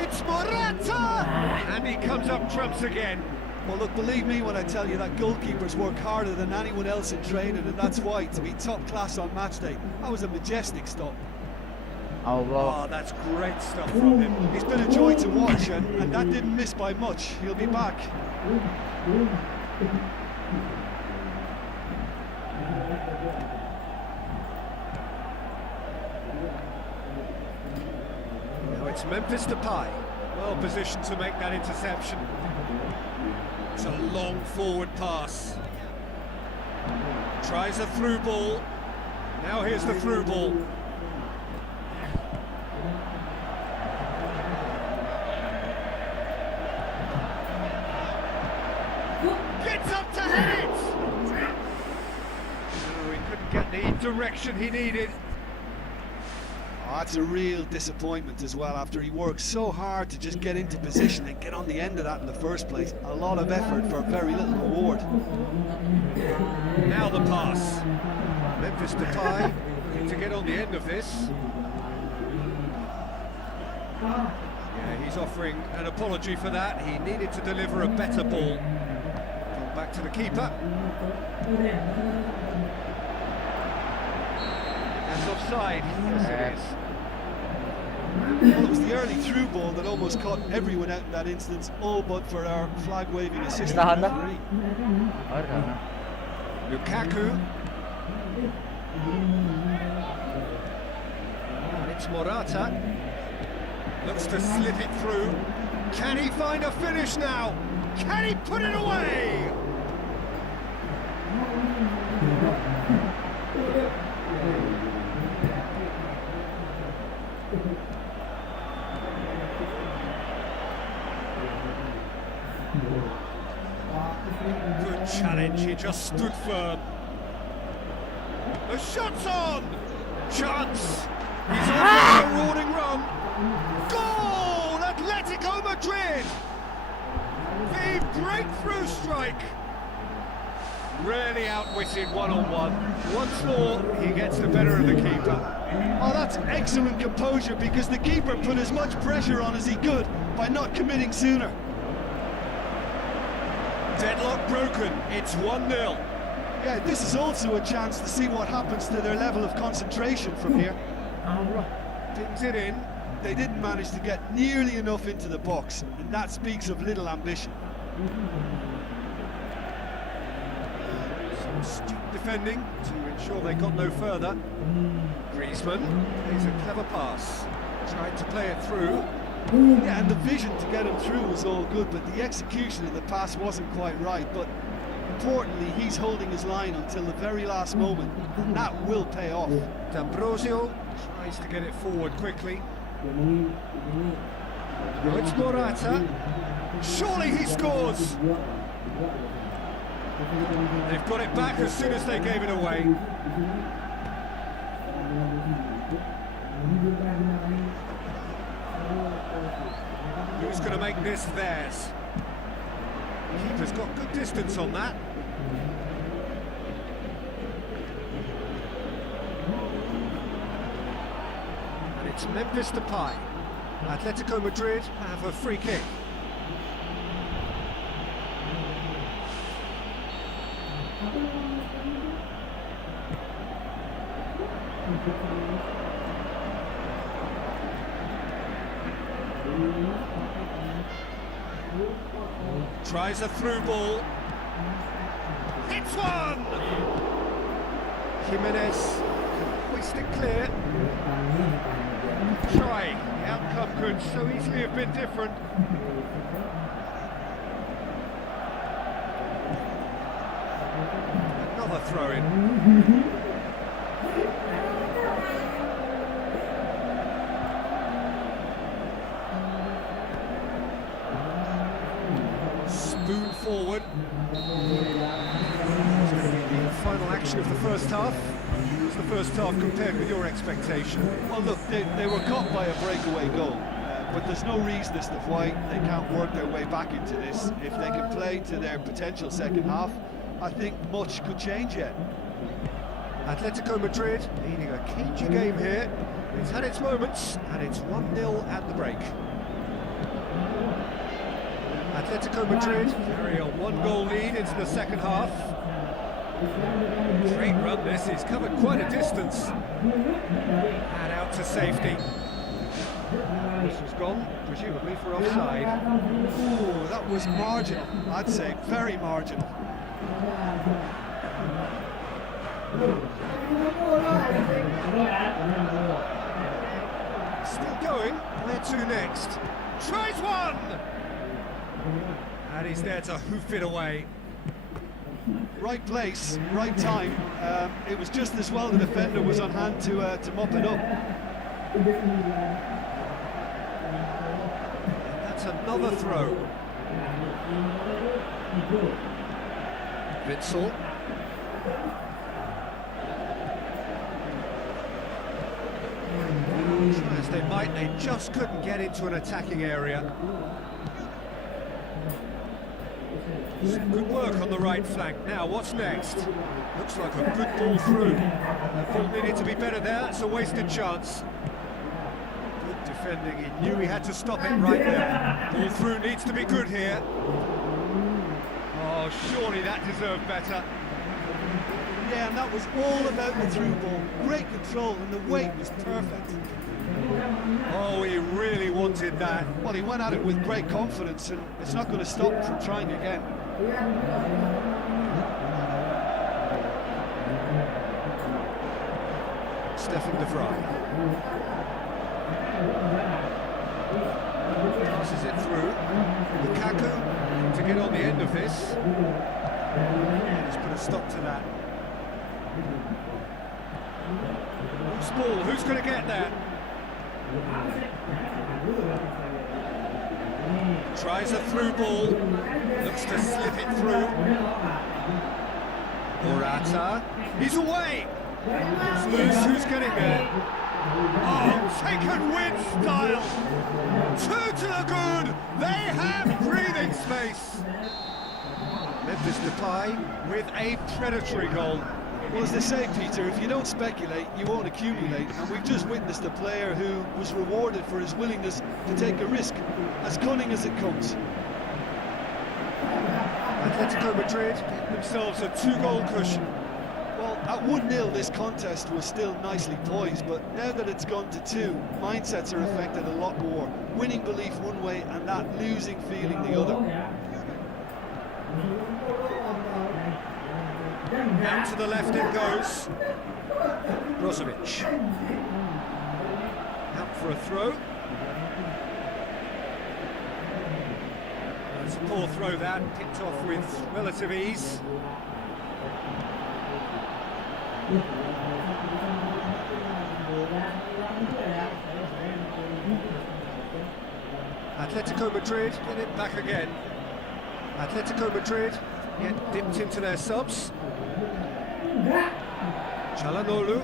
It's Morata! And he comes up trumps again. Well, look, believe me when I tell you that goalkeepers work harder than anyone else in training, and that's why, to be top class on match day, that was a majestic stop. Allah. Oh, that's great stuff from him. He's been a joy to watch, and that didn't miss by much. He'll be back. Now it's Memphis Depay. Well positioned to make that interception. It's a long forward pass. Tries a through ball. Now here's the through ball. Gets up to head it! Oh, he couldn't get the direction he needed. Oh, that's a real disappointment as well, after he worked so hard to just get into position and get on the end of that in the first place. A lot of effort for very little reward. Now the pass. Memphis Depay looking to get on the end of this. Yeah, he's offering an apology for that. He needed to deliver a better ball. Come back to the keeper. That's offside. Yes, it is. Well, it was the early through ball that almost caught everyone out in that instance, all but for our flag-waving assistant Tahan dah. referee. Lukaku. And it's Morata. Looks to slip it through. Can he find a finish now? Can he put it away? Good challenge, he just stood firm. The shot's on! Chance! He's on for a marauding run. Goal! Atletico Madrid! The breakthrough strike! Rarely outwitted one-on-one. Once more, he gets the better of the keeper. Oh, that's excellent composure, because the keeper put as much pressure on as he could by not committing sooner. Deadlock broken, it's 1-0. Yeah, this is also a chance to see what happens to their level of concentration from here. Pings it in. They didn't manage to get nearly enough into the box, and that speaks of little ambition. Some astute defending to ensure they got no further. Griezmann plays a clever pass. Tried to play it through. Yeah, and the vision to get him through was all good, but the execution of the pass wasn't quite right. But Importantly, he's holding his line until the very last moment, and that will pay off. D'Ambrosio tries to get it forward quickly. Now it's Morata. Surely he scores! They've got it back as soon as they gave it away. Who's going to make this theirs? Keeper's got good distance on that. And it's Memphis Depay. Atletico Madrid have a free kick. Tries a through ball. Hits one! Jimenez can hoist it clear. Try. The outcome could so easily have been different. Another throw in. Spoon forward. It's going to be the final action of the first half. How's the first half compared with your expectation? Well, look, they were caught by a breakaway goal, but there's no reason as to why they can't work their way back into this. If they can play to their potential second half, I think much could change yet. Atletico Madrid needing a cagey game here. It's had its moments, and it's 1-0 at the break. Atletico Madrid carry a 1-goal lead into the second half. Great run this, he's covered quite a distance. And out to safety. This has gone, presumably for offside. Oh, that was marginal, I'd say, very marginal. Still going, where to next? Tries one! And he's there to hoof it away. Right place, right time. It was just as well the defender was on hand to mop it up. And that's another throw. Witsel. Try as they might, they just couldn't get into an attacking area. Some good work on the right flank. Now, what's next? Looks like a good ball through. That ball needed to be better there. It's a wasted chance. Good defending. He knew he had to stop it right there. Ball through needs to be good here. Oh, surely that deserved better. Yeah, and that was all about the through ball. Great control, and the weight was perfect. Oh, he really wanted that. Well, he went at it with great confidence, and it's not going to stop him from trying again. Stefan de Vrij. Passes it through. Lukaku to get on the end of this. He's put a stop to that. Loose ball, who's going to get there? Tries a through ball, looks to slip it through. Morata, he's away! It's loose, who's getting there? Oh, taken with style! Two to the good, they have breathing space! Memphis Depay with a predatory goal. Well, as they say, Peter, if you don't speculate, you won't accumulate. And we've just witnessed a player who was rewarded for his willingness to take a risk, as cunning as it comes. Atletico Madrid get themselves a 2-goal cushion. Well, at 1-0, this contest was still nicely poised, but now that it's gone to 2, mindsets are affected a lot more. Winning belief one way and that losing feeling the other. Out to the left it goes. Brozovic. Out for a throw. That's a poor throw that, picked off with relative ease. Atletico Madrid get it back again. Atletico Madrid get dipped into their subs. Çalhanoğlu.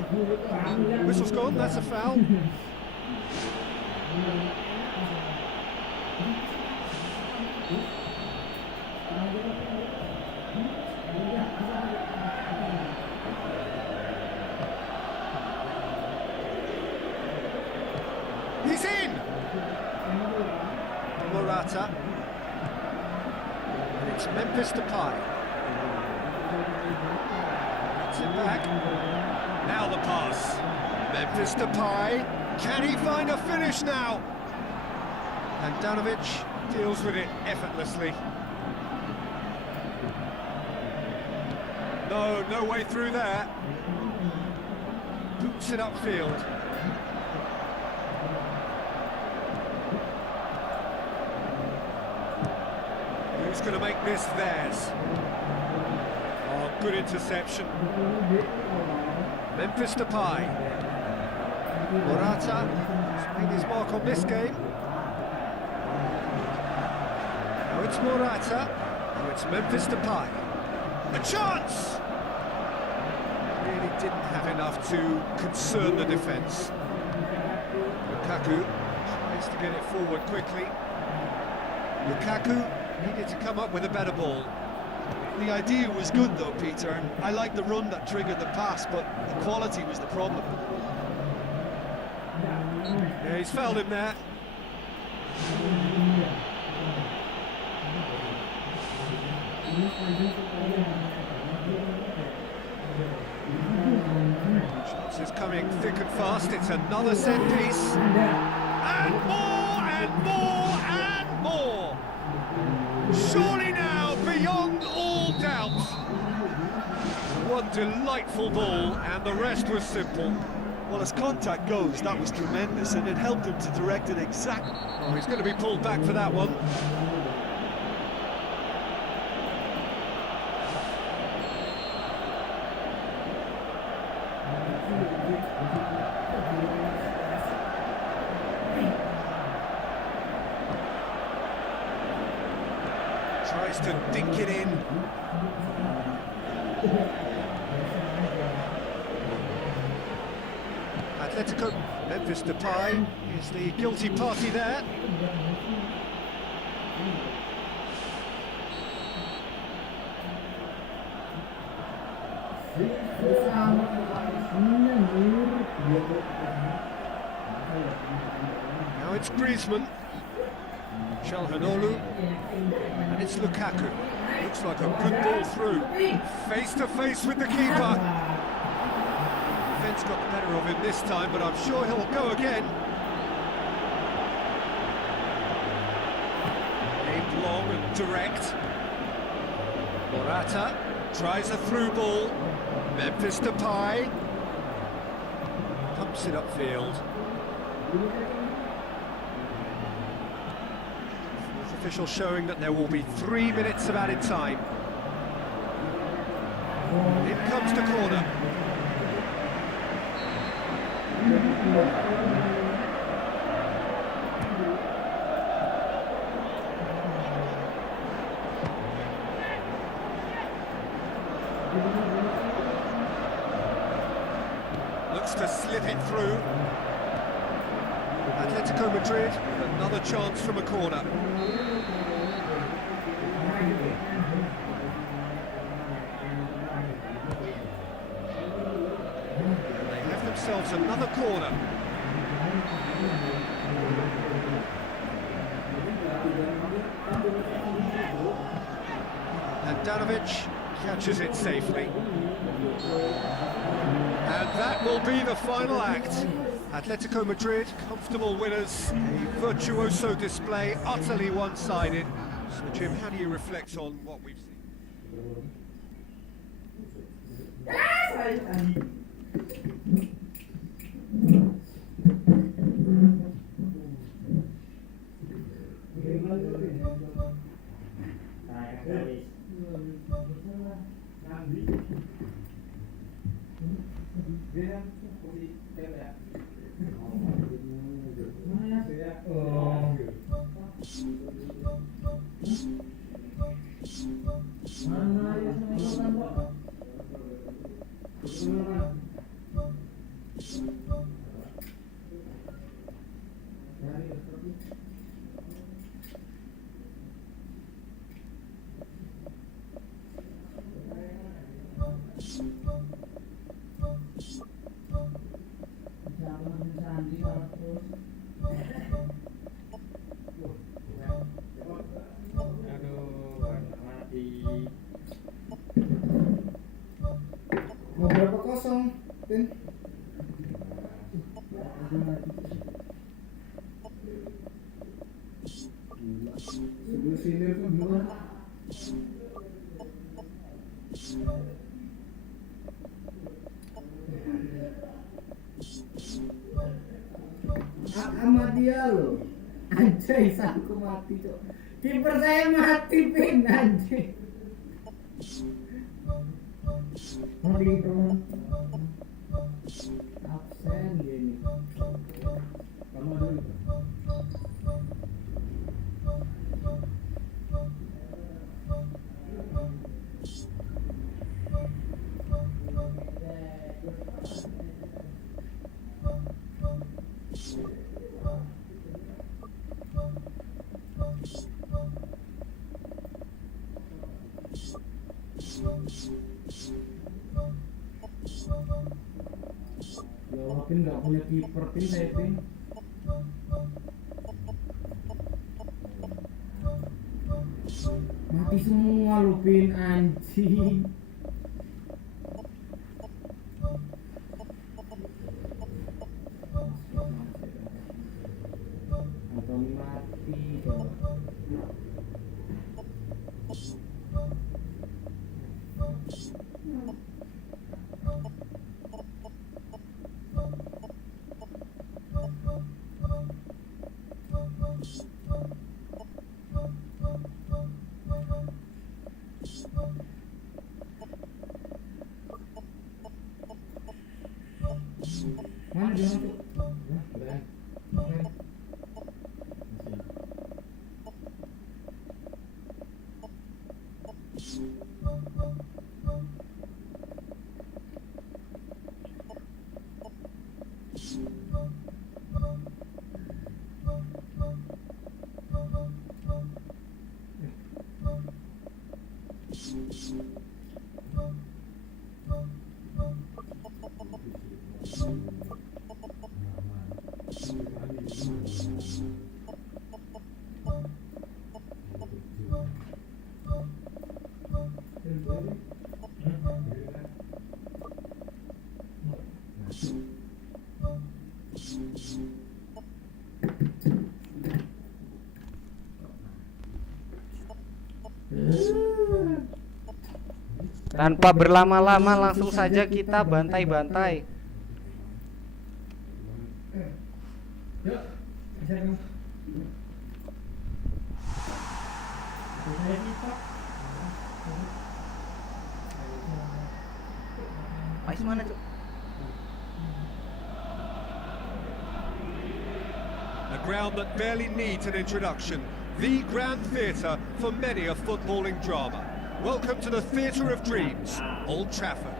Whistle's gone, that's a foul. He's in! Morata. And it's Memphis Depay. Gets it back. Now the pass. Memphis Depay. Can he find a finish now? And Danovic deals with it effortlessly. No way through there. Boots it upfield. Who's going to make this theirs? Oh, good interception. Memphis Depay. Morata has made his mark on this game. Now it's Morata. Now it's Memphis Depay. A chance! Really didn't have enough to concern the defence. Lukaku tries to get it forward quickly. Lukaku needed to come up with a better ball. The idea was good though, Peter. I like the run that triggered the pass, but the quality was the problem. Yeah, he's fouled him there. Shots is coming thick and fast. It's another set piece. And more, and more, and more. Surely now, beyond all doubt. One delightful ball, and the rest was simple. Well, as contact goes, that was tremendous, and it helped him to direct it exactly. Oh, he's going to be pulled back for that one. Tries to dink it in. Atletico, Memphis Depay is the guilty party there. Now it's Griezmann. Çalhanoğlu. And it's Lukaku. Looks like a good ball through. Face to face with the keeper. Defence got the better of him this time, but I'm sure he'll go again. Aimed long and direct. Morata tries a through ball. Memphis Depay pumps it upfield. Fourth official showing that there will be 3 minutes of added time. In comes the corner. Looks to slip it through. Atletico Madrid with another chance from a corner. They have themselves another corner. And Danovic catches it safely. And that will be the final act. Atletico Madrid, comfortable winners, a virtuoso display, utterly one-sided. So Jim, how do you reflect on what we've seen? kagak wis. Mau berapa kosong, Pin? Sebelum sini tuh dulu. Sama dia loh. Anjay, sangku mati, Cok. Kiper saya mati, Pin, anjay. Mati, teman. Absen gini. Kamu ada dulu. Ya, Pin nggak punya kiper, Pin, saya Pin. Mati semua lu, Pin, anjing. Antoni mati, coba. Mana dia masuk? Ya, udah. Oke. Tanpa berlama-lama langsung saja kita bantai-bantai. Yuk, bisa dong. Ais mana, Cuk? A ground that barely needs an introduction. The grand theatre for many a footballing drama. Welcome to the Theatre of Dreams, Old Trafford.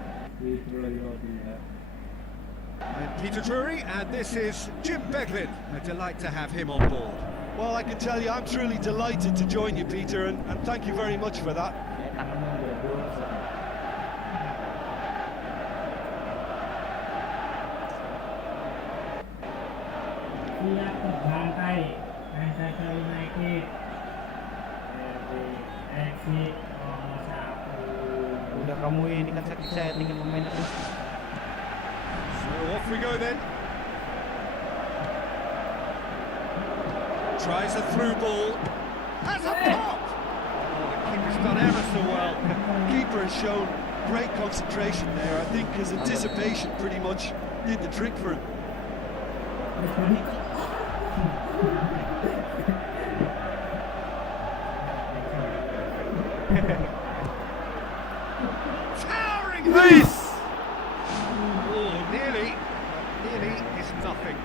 I'm Peter Drury, and this is Jim Beglin. A delight to have him on board. Well, I can tell you, I'm truly delighted to join you, Peter, and thank you very much for that. Siap terbantai Manchester United dari exit nomor 1. Udah kamu ini kan setting pemain terus. So off we go then. Tries a through ball. Has a pop! Oh, the keeper's done ever so well. Keeper has shown great concentration there. I think his anticipation pretty much did the trick for him. Towering Wis. Oh, nearly is nothing.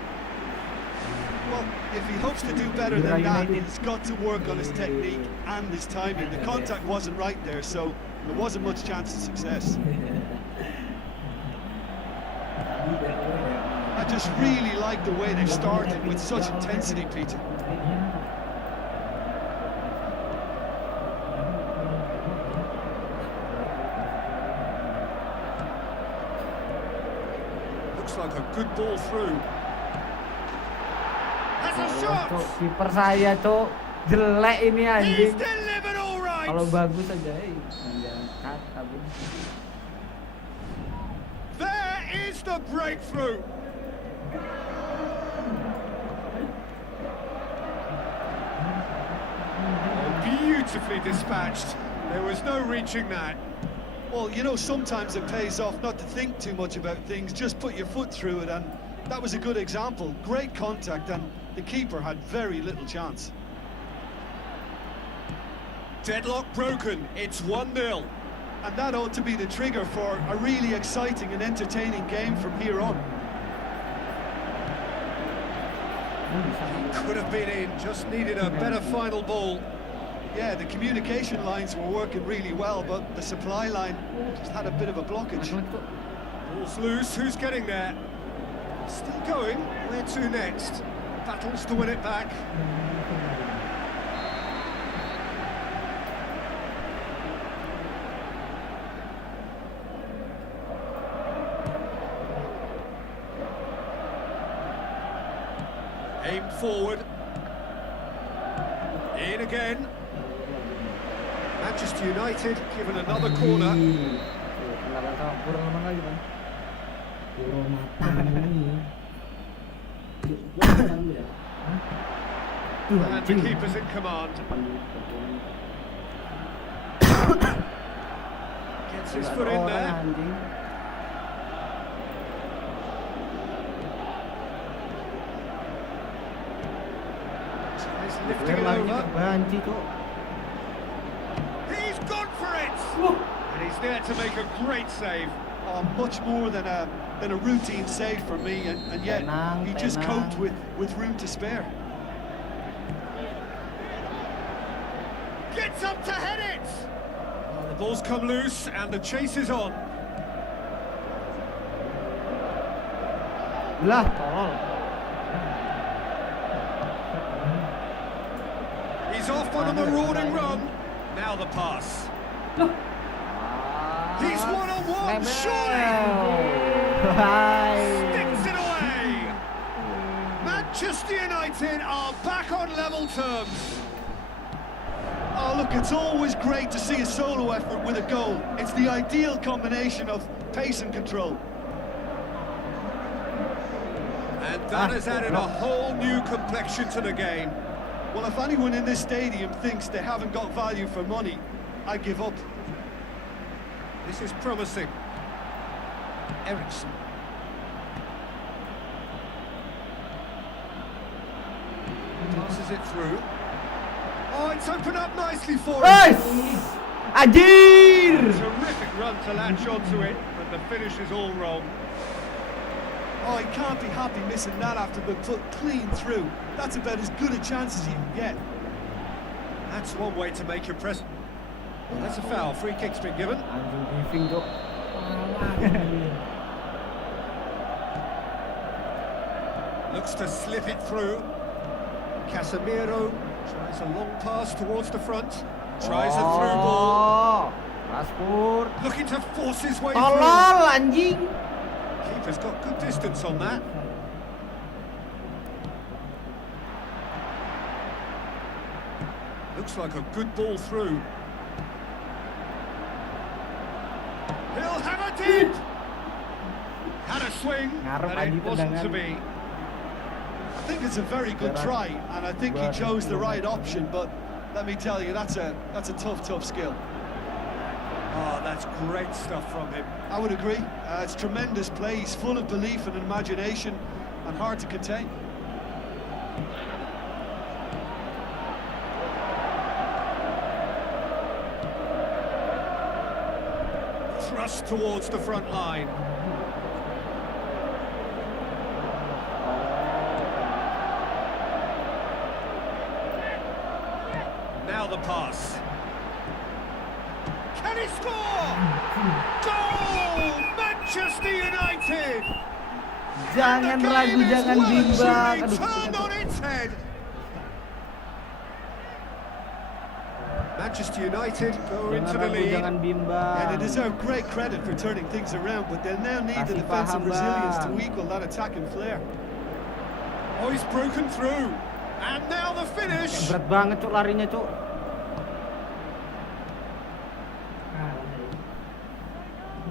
Well, if he hopes to do better than that, he's got to work on his technique and his timing. The contact wasn't right there, so there wasn't much chance of success. I just really like the way they've started with such intensity, Peter. Looks like a good ball through. Has a shot! Cok, kiper saya cok jelek ini He's anjing. delivered all right! Kalau bagus aja, jangan kata bun. There is the breakthrough! Oh, beautifully dispatched. There was no reaching that. Well, you know, sometimes it pays off not to think too much about things, just put your foot through it, and that was a good example. Great contact, and the keeper had very little chance. Deadlock broken. It's 1-0. And that ought to be the trigger for a really exciting and entertaining game from here on. Could have been in, just needed a better final ball. Yeah, the communication lines were working really well, but the supply line just had a bit of a blockage. Ball's loose, who's getting there? Still going, where to next? Battles to win it back. Aimed forward. In again. Manchester United given another corner. Kenalan sama Pur memang lagi bang. Puro matang ini. And the keeper's in command. Gets his foot in there. Anjing. Tries lifting it Lagi over. banci cok. He's gone for it! And he's there to make a great save. Oh, much more than a routine save for me, and yet Tenang, he just tenang. coped with room to spare. Gets up to head it! Well, the ball's come loose and the chase is on. Lah, tolol. He's off on a marauding run. Now the pass. He's one-on-one, surely! Sticks it away! Manchester United are back on level terms. Oh, look, it's always great to see a solo effort with a goal. It's the ideal combination of pace and control. And that has added a whole new complexion to the game. Well, if anyone in this stadium thinks they haven't got value for money, I give up. This is promising. Ericsson. Passes it through. Oh, it's opened up nicely for him. Guys, anjir. Terrific run to latch onto it, but the finish is all wrong. Oh, he can't be happy missing that after being put clean through. That's about as good a chance as you can get. That's one way to make your present. Well, that's a foul. Free kick's been given. Anjing briefing cok. Looks to slip it through. Casemiro tries a long pass towards the front. Tries a through ball. Paspor. Looking to force his way Tolol anjing. through. Keeper's got good distance on that. Looks like a good ball through. He'll have a dip! Had a swing, Ngarep but anjing it wasn't to tendangan. be. I think it's a very good try, and I think he chose the right option, but let me tell you, that's a tough skill. Oh, that's great stuff from him. I would agree. It's tremendous play. He's full of belief and imagination, and hard to contain. thrust towards the front line. Now the pass. Can he score? Goal! Manchester United! Jangan The ragu, game is jangan well and bimbang. truly Aduh, turned on its head. Manchester United go jangan into the ragu, lead. jangan bimbang. And they deserve great credit for turning things around, but they'll now need the Kasih defensive paham, resilience to Bang. equal that attacking flair. Oh, he's broken through. And now the finish. Berat banget cuk larinya cuk.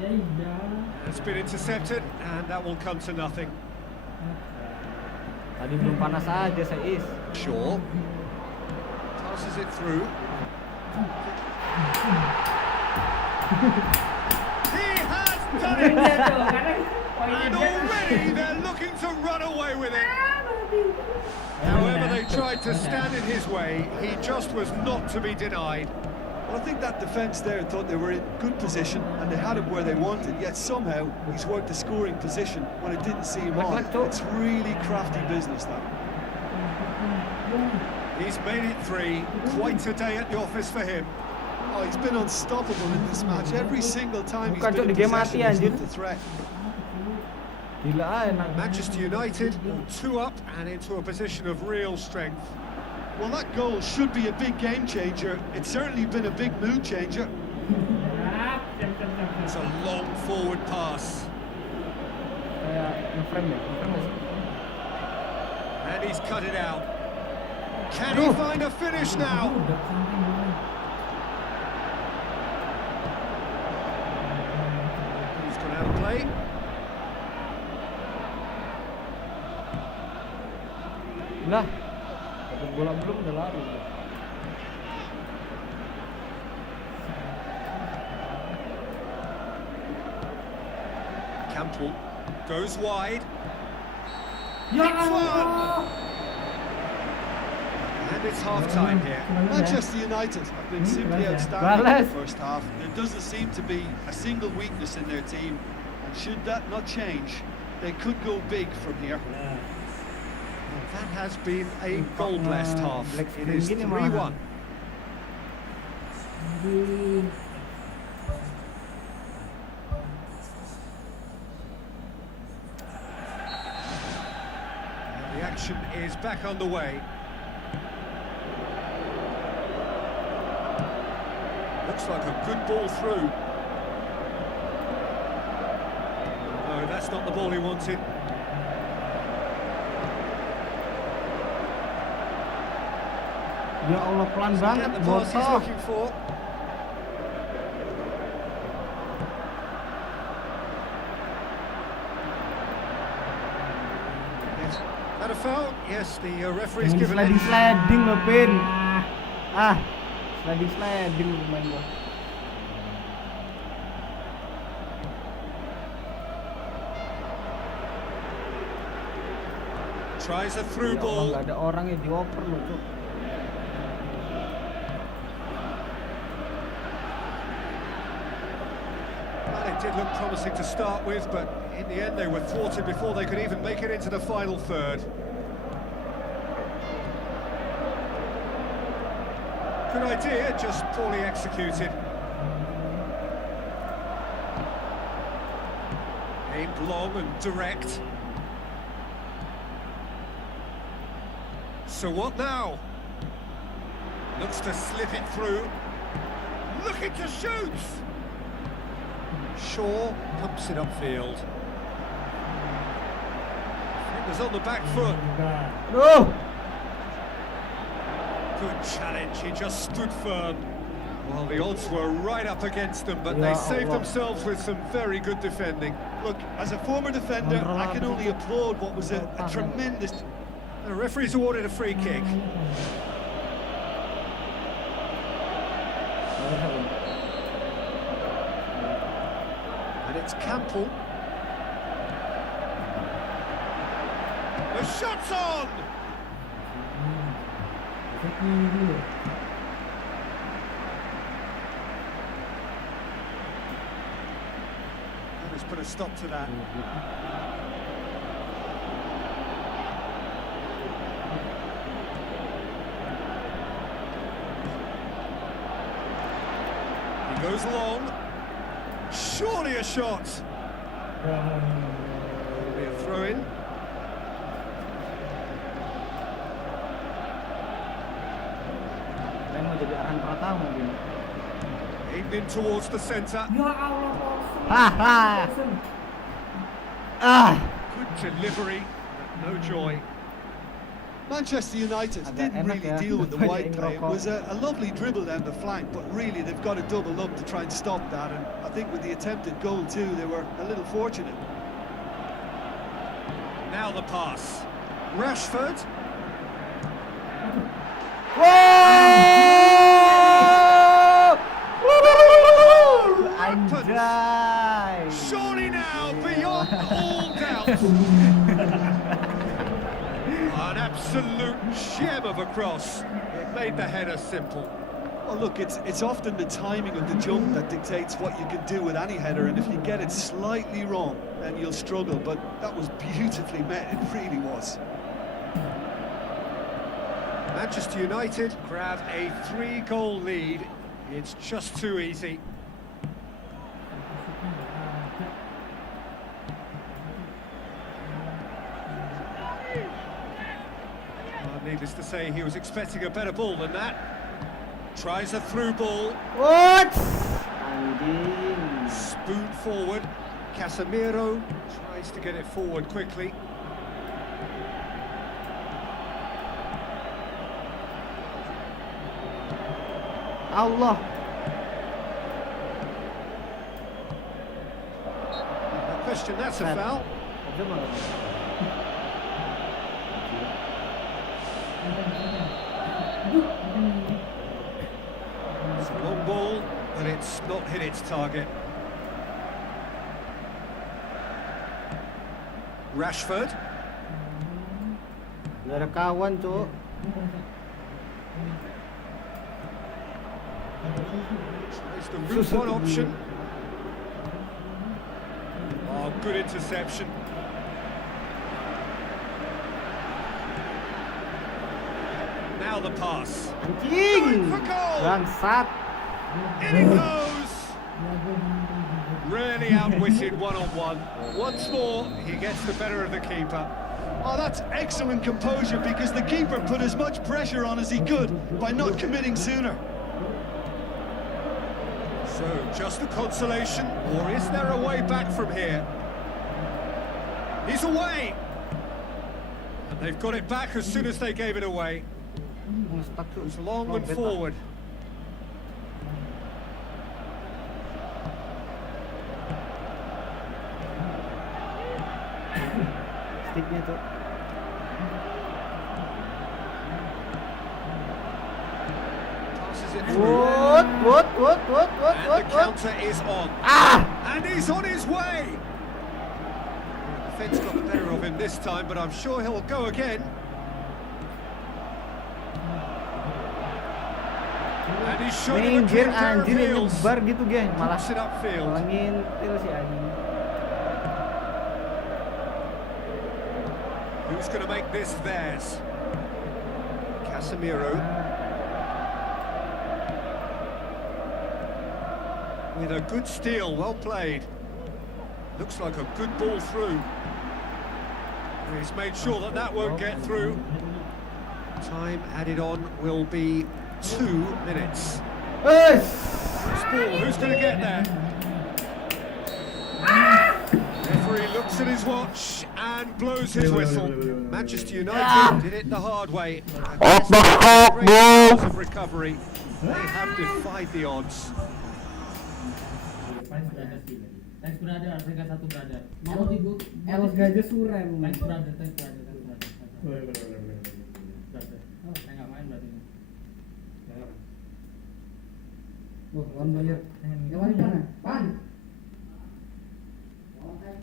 Ya iya. It's been intercepted, and that will come to nothing. Tadi belum panas aja Saiz. Shaw passes it through. He has done it, Iya tuh, karena poinnya and dia. already they're looking to run away with it. However, they tried to stand in his way. He just was not to be denied. Well, I think that defence there thought they were in good position and they had him where they wanted, yet somehow he's worked the scoring position when it didn't seem on. It's really crafty business, that. He's made it 3. Quite a day at the office for him. Oh, he's been unstoppable in this match. Every single time he's Bukan, been Cok, in di game possession, mati, he's anjir. looked a threat. Gila enak. Manchester United 2 up and into a position of real strength. Well, that goal should be a big game changer. It's certainly been a big mood changer. It's a long forward pass. Kayak ngeframe ya, ngeframe nggak sih? And he's cut it out. Can he find a finish now? He's gone out of play. Lah, dapat bola belum udah lari. Campbell goes wide. Ya Hits one. And it's half-time here. Manchester United have been simply outstanding in Balas. the first half. There doesn't seem to be a single weakness in their team, and should that not change, they could go big from here. That has been a goal-blessed half. Black It is screen gini 3-1. malahan. The action is back underway. Looks like a good ball through. No, that's not the ball he wanted. Ya Allah pelan banget Get the pass he's botol. looking for. Yes. That a foul? Yes, the referee's Jangan given it. sliding loh Pin. Sliding main gua. Tries a through Ya Allah, ball. nggak ada orang yang dioper loh cuk. Well, it did look promising to start with, but in the end they were thwarted before they could even make it into the final third. Good idea, just poorly executed. Aimed long and direct. So what now? Looks to slip it through. Looking to shoot! Shaw pumps it upfield. Fingers on the back foot. Aduh. Good challenge, he just stood firm. Well, the odds were right up against them, but Ya they saved Allah. themselves with some very good defending. Look, as a former defender, I can only applaud what was a tremendous... The referee's awarded a free kick. And it's Campbell. The shot's on! has put a stop to that. He goes long. Surely a shot. It'll be a throw-in. Saya mau jadi Arhan Pratama gini. Aimed in towards the centre. Ya Allah, Haha. Ah. Good delivery, but no joy. Manchester United Agak didn't enak really ya, deal with the banyak wide play. It ngerokok. was a lovely dribble down the flank, but really they've got to double up to try and stop that. And I think with the attempted goal too, they were a little fortunate. Now the pass. Rashford. Woo! Anjay. Surely now, beyond all doubt. An absolute gem of a cross. It made the header simple. Well, look, it's often the timing of the jump that dictates what you can do with any header, and if you get it slightly wrong, then you'll struggle. But that was beautifully met, it really was. Manchester United grab a 3-goal lead. It's just too easy. Needless to say, he was expecting a better ball than that. Tries a through ball. What? Spoon forward. Casemiro tries to get it forward quickly. Allah. No question, that's a foul. It's a long ball, but it's not hit its target. Rashford. Gak ada kawan, Cuk. Tries the route one option. Oh, good interception. Now the pass. Anjing. Going for goal. Bangsat. In it goes. Really outwitted one-on-one. Once more, he gets the better of the keeper. Oh, that's excellent composure, because the keeper put as much pressure on as he could by not committing sooner. So, just a consolation, or is there a way back from here? He's away! And they've got it back as soon as they gave it away. It was long and forward. Sticknya, Cuk. Passes it through. What? And the counter is on. Ah! And he's on his way! The defence got the better of him this time, but I'm sure he'll go again. And he's showing him a Minggir clear pair of anjir heels. nyebar gitu, geng. Malah Puts it upfield. ngintil si anjing. Who's going to make this theirs? Casemiro. With a good steal, well played. Looks like a good ball through. He's made sure that that won't get through. Time added on will be 2 minutes. Ball. Who's going to get there? Referee looks at his watch and blows his whistle. Manchester United did it the hard way. And great chance of recovery. They have defied the odds. Thanks brother sih. Thanks brother, mereka satu brother. Mau ibu? El Gajah Suren. Thanks brother, thanks brother, thanks brother. Brother. Oh, saya nggak main berarti. Loh, lawan Bayern. Yang mana? Pan. Apa?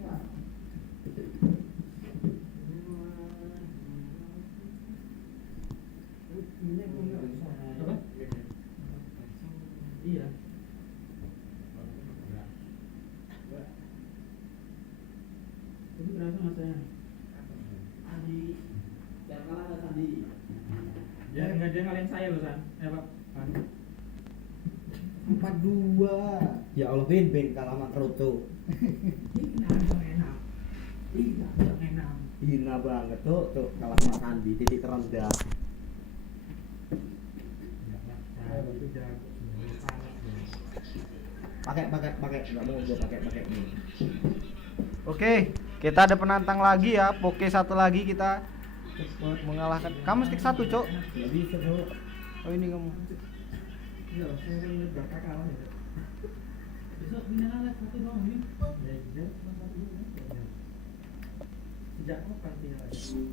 Iya. Mas ya. Andi, yang kalah ada Sandi. Dia nggak dia ngalahin saya loh San. Pak. San. 4-2. Ya Allah, Ben kalah sama Kroco. Hina banget tuh kalah sama Sandi, titik terendah. Itu jago. Pakai nggak mau gua pakai ini. Oke, kita ada penantang lagi ya. Poke satu lagi kita mengalahkan. Kamu stick 1, Cok. Nggak bisa Cok. Oh, ini kamu. Iya, saya kan udah kalah ya. Besok pindah lagi 1 doang ini. Ya, iya. Sejak kapan pindah lagi? Sejak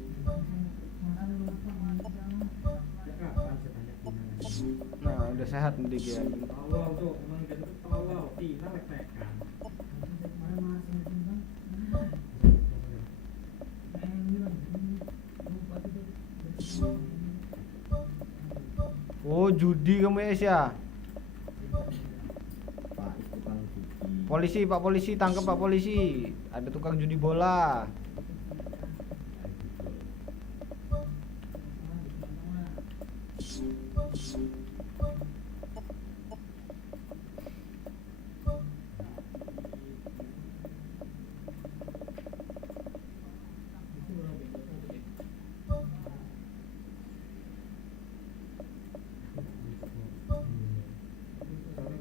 kapan saya tanya pindah lagi? Nah, udah sehat nih dia. Tawau tuh, emang gitu tawau, pindah lek-lekan. Oh, judi kamu ya? Pak, itu tukang judi. Polisi, Pak Polisi, tangkap Pak Polisi. Ada tukang judi bola.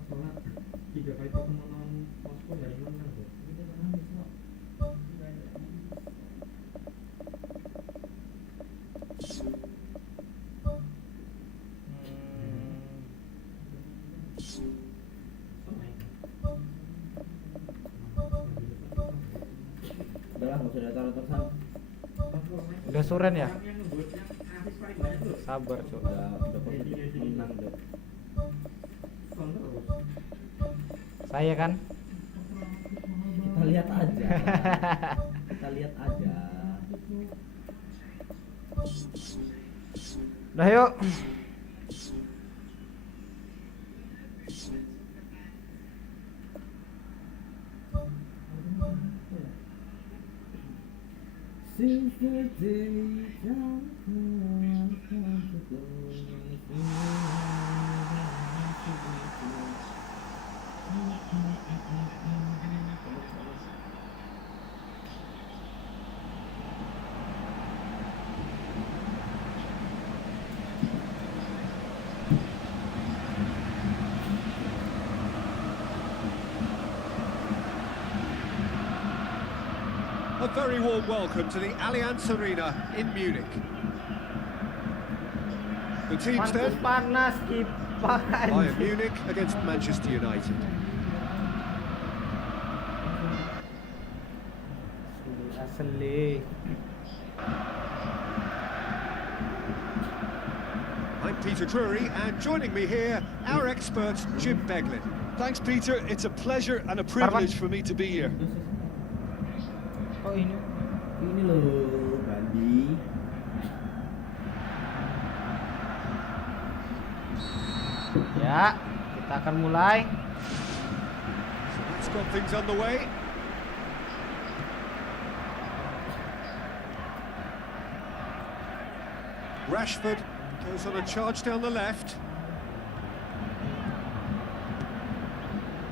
Sholat 3 kali pertemuan Moskow dari menang tuh. Udahlah, nggak usah datang terusan. Udah suren ya? Yang buatnya asis paling banyak tuh. Sabar, Cok. Udah posisi menang tuh. Saya kan. Kita lihat aja. Kita lihat aja. Udah yuk. Since the day that A very warm welcome to the Allianz Arena in Munich. The teams then, Panas kipas. Bayern Munich against Manchester United. Asli. I'm Peter Drury, and joining me here, our expert, Jim Beglin. Thanks, Peter. It's a pleasure and a privilege for me to be here. Oh, ini. ini loh, Bandi. Ya, kita akan mulai. So that's got things underway. Rashford goes on a charge down the left.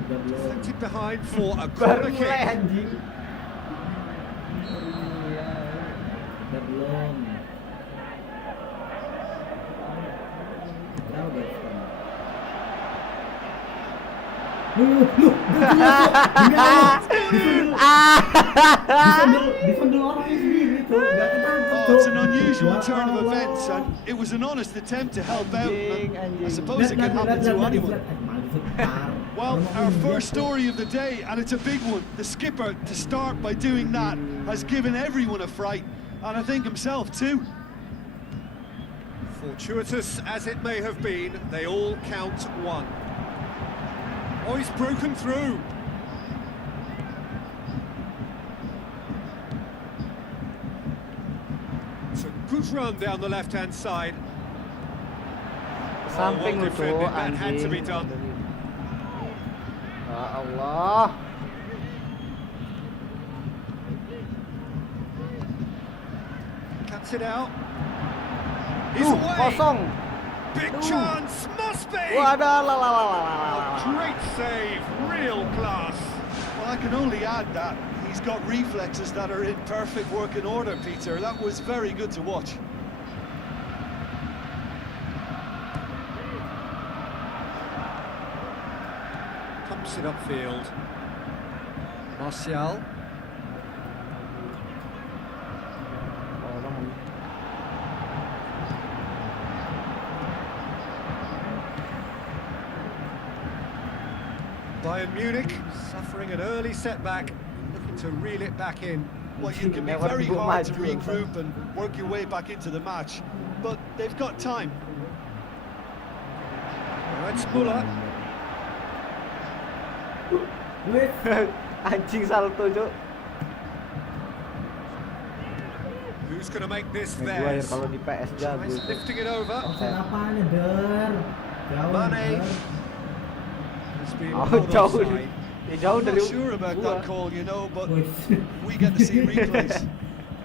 Udah belum. Deflected behind for a Baru corner mulai kick. anjing. Udah belum. Berapa guys? Disundul orangnya sendiri tuh, nggak ketangkep Oh, tuh. it's an unusual Ya turn of Allah. events, and it was an honest attempt to help out. Anjing, I anjing. suppose it can happen to anyone. Well, Well, our first story of the day, and it's a big one. The skipper, to start by doing that, has given everyone a fright, and I think himself too. Fortuitous as it may have been, they all count one. Oh, he's broken through. It's a good run down the left-hand side. Samping well itu defended, that had to anjing. be done. Ya Allah. cuts it out. He's away. Kosong. Big chance, must be. Wadah, Great save, real class. Well, I can only add that he's got reflexes that are in perfect working order, Peter. That was very good to watch. Pumps it upfield. Martial. Bayern Munich suffering an early setback, looking to reel it back in. Well, you can be very hard to regroup and work your way back into the match, but they've got time. Now it's Muller. Anjing salto, Cuk. Who's going to make this Maguire theirs? kalau di PS jago. Tries lifting it over. Offside apaan ya, Der? Jauh, Mane. Der. Has been Oh, pulled jauh. offside. Jauh I'm dari not sure about gua. that call, you know, but Wih. we get to see replays.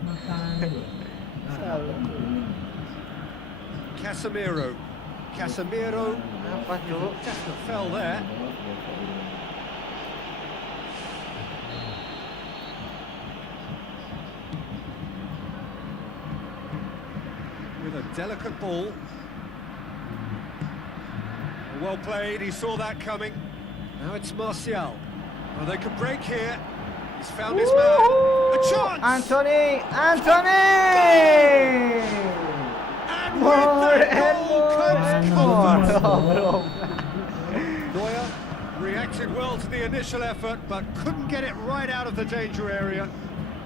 Makan. Salah. Casemiro. Casemiro Apa, Cuk? just fell there. With a delicate ball. Well played, he saw that coming. Now it's Martial. Well, they could break here. He's found his man. A chance! Anthony! Anthony! And More with that and goal comes more. comfort. Neuer reacted well to the initial effort, but couldn't get it right out of the danger area.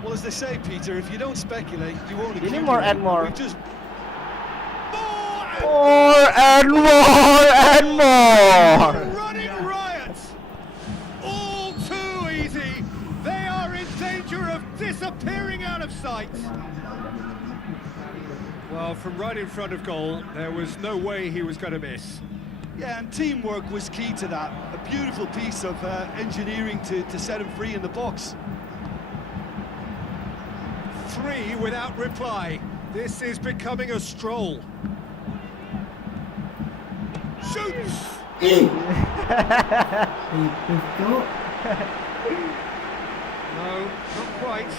Well, as they say, Peter, if you don't speculate, you won't Ini accumulate. more and more. We've just More and More and more! running riots. All too easy. They are in danger of disappearing out of sight. Well, from right in front of goal, there was no way he was going to miss. Yeah, and teamwork was key to that. A beautiful piece of engineering to set him free in the box. 3 without reply. This is becoming a stroll. Shoots! Tipis, Cuk. No, not quite.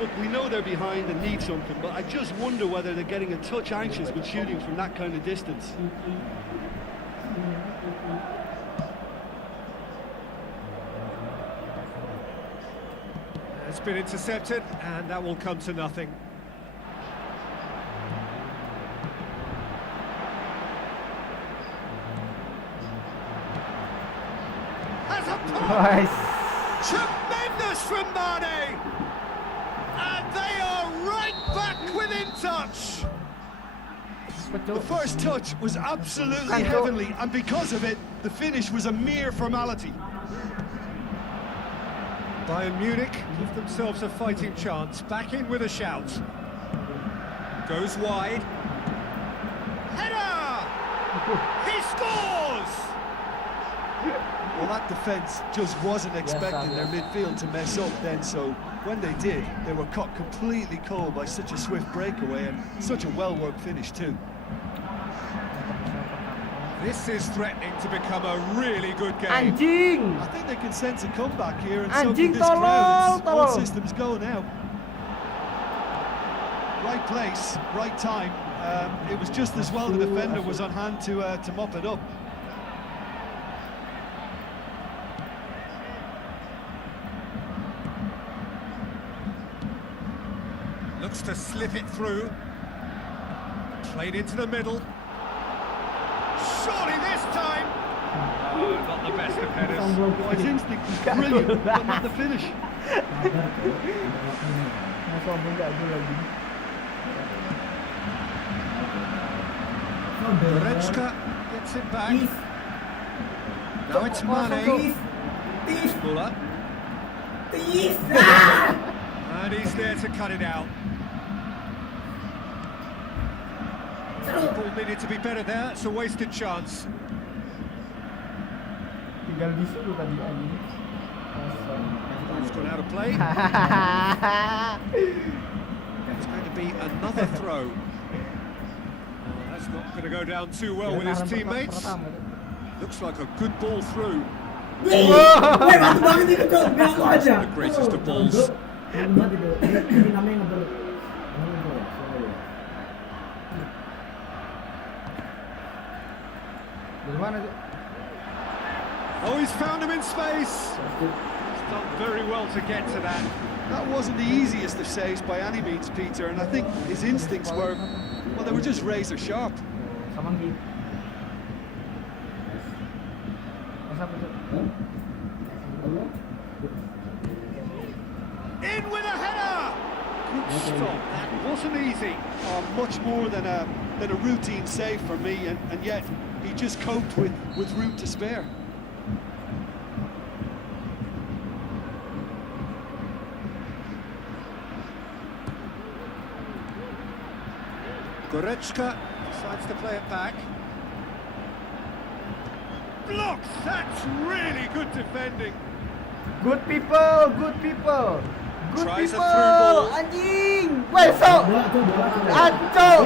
Look, we know they're behind and need something, but I just wonder whether they're getting a touch anxious with shooting from that kind of distance. It's been intercepted, and that will come to nothing. Has a pop! Nice. Tremendous from Mane! And they are right back within touch! The first touch was absolutely heavenly, and because of it, the finish was a mere formality. Bayern Munich give themselves a fighting chance. Back in with a shout. Goes wide. Header! He scores! Well, that defence just wasn't expecting their midfield to mess up then, so when they did, they were caught completely cold by such a swift breakaway and such a well-worked finish too. This is threatening to become a really good game. Anjing! I think they can sense a comeback here, and so Anjing, can this crowd. It's all tolol. systems go now. Right place, right time. It was just as well the defender was on hand to mop it up. Looks to slip it through. Played into the middle. Surely this time. Oh, not the best of headers. Well, his instinct was brilliant, but not the finish. Masa abang gak ada lagi. Goretzka gets it back. Now it's Mane. Muller. And he's there to cut it out. Ball needed to be better there. It's a wasted chance. Tinggal disuruh tadi anjing. It's gone out of play. It's going to be another throw. That's not going to go down too well with his teammates. Looks like a good ball through. Wih, mantap banget itu Cok, bilang aku aja. The greatest of balls. Mantap banget itu. Ini namanya ngeber. Dari mana tuh? Oh, he's found him in space. He's done very well to get to that. That wasn't the easiest of saves by any means, Peter, and I think his instincts were, well, they were just razor sharp. Sama gitu. Masa betul? In with a header. Good stop. That wasn't easy. Much more than a routine save for me, and yet he just coped with room to spare. Goretzka decides to play it back. Blocks! That's really good defending. Good people, good people. Good Tries a people. through ball. Anjing. Besok. Ancol.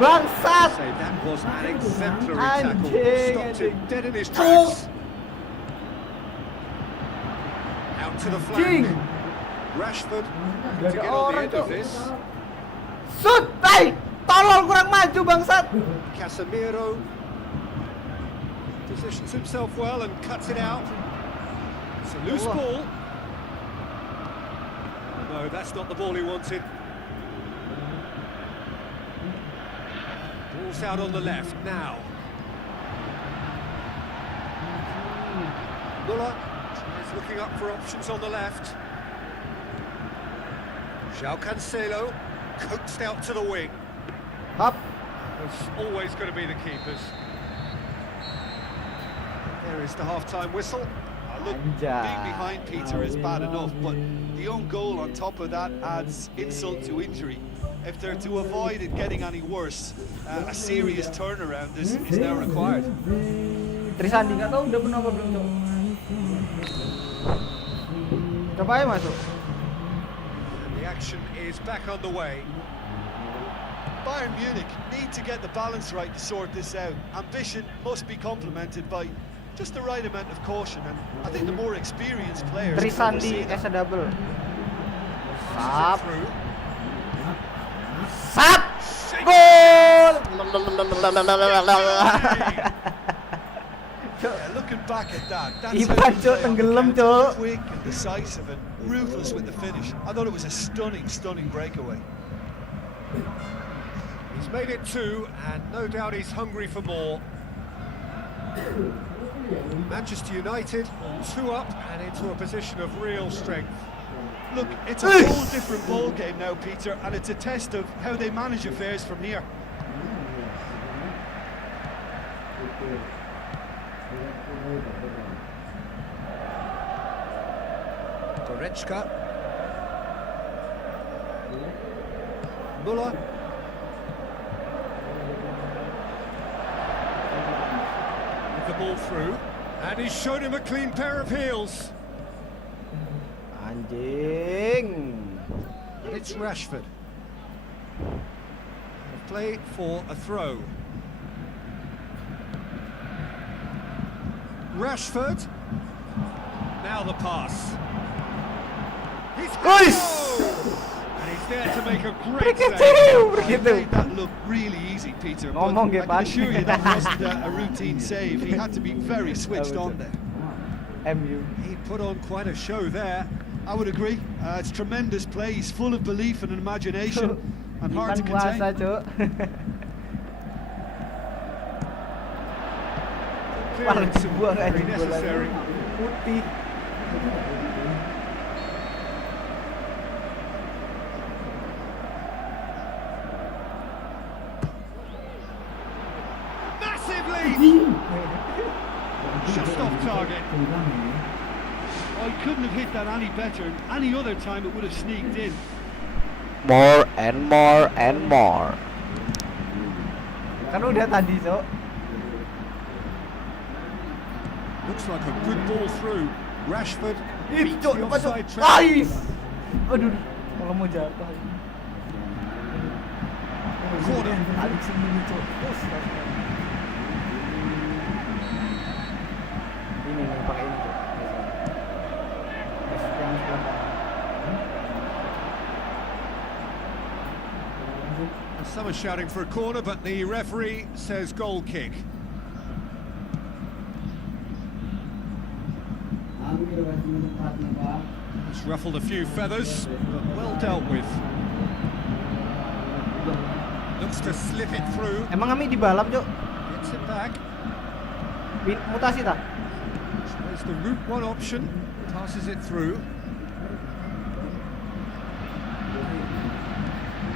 Bangsat. Say that was an exemplary tackle. Anjing, Stopped him anjing. dead in his tracks. Out to the Anjing. flank. Rashford Gak to ada get on the orang end of tuh. this. Sud, tai. Tolol kurang maju bangsat. Casemiro positions himself well and cuts it out. It's a loose Allah. ball. No, that's not the ball he wanted. Ball's out on the left now. Muller is looking up for options on the left. João Cancelo coaxed out to the wing. Hap. It's always going to be the keepers. There is the half-time whistle. Look, being behind Peter is bad enough, but the own goal on top of that adds insult to injury. If they're to avoid it getting any worse, a serious turnaround is now required. Trisandi nggak tahu udah benar apa belum coba. Coba aja masuk. And the action is back on the way. Bayern Munich need to get the balance right to sort this out. Ambition must be complemented by just the right amount of caution, and I think the more experienced players can Trisandi oversee that. as a double. Sap. Sap. Sap. Gol. Yeah, looking back at that, that's Ipan, how you Cok, play on tenggelam, the counter, Cok. quick and decisive and ruthless with the finish. I thought it was a stunning breakaway. He's made it 2, and no doubt he's hungry for more. Manchester United 2 up and into a position of real strength. Look, it's a whole different ball game now, Peter, and it's a test of how they manage affairs from here. Goretzka. Muller. With the ball through, and he's shown him a clean pair of heels. Anjing. And it's Rashford. A play for a throw. Rashford. Now the pass. He's and he's there to make a great save. He made that look really easy, Peter, but Ngomong, I can Gepan. assure you that wasn't a routine save. He had to be very switched on there. MU. He put on quite a show there. I would agree. It's tremendous play. He's full of belief and imagination and hard to Ipan puasa, contain. Cok. Clearance Paling buang very anjing necessary. bola. Putih. Massive lead. Just off target. Oh, he couldn't have hit that any better. Any other time it would have sneaked in. More and more and more. Kan udah tadi, Cok. Looks like a good ball through. Rashford beats Cok, the depan, Cok. offside trap. Ais. Aduh, kalau mau jatuh. corner. Alik sendiri cok. Ini nih pakai ini cok. Yang sebelah kanan. Some are shouting for a corner, but the referee says goal kick. It's ruffled a few feathers, but well dealt with. Looks to slip it through. Emang kami di balap cok? Gets it back. Mutasi tak? So there's the route one option. Passes it through.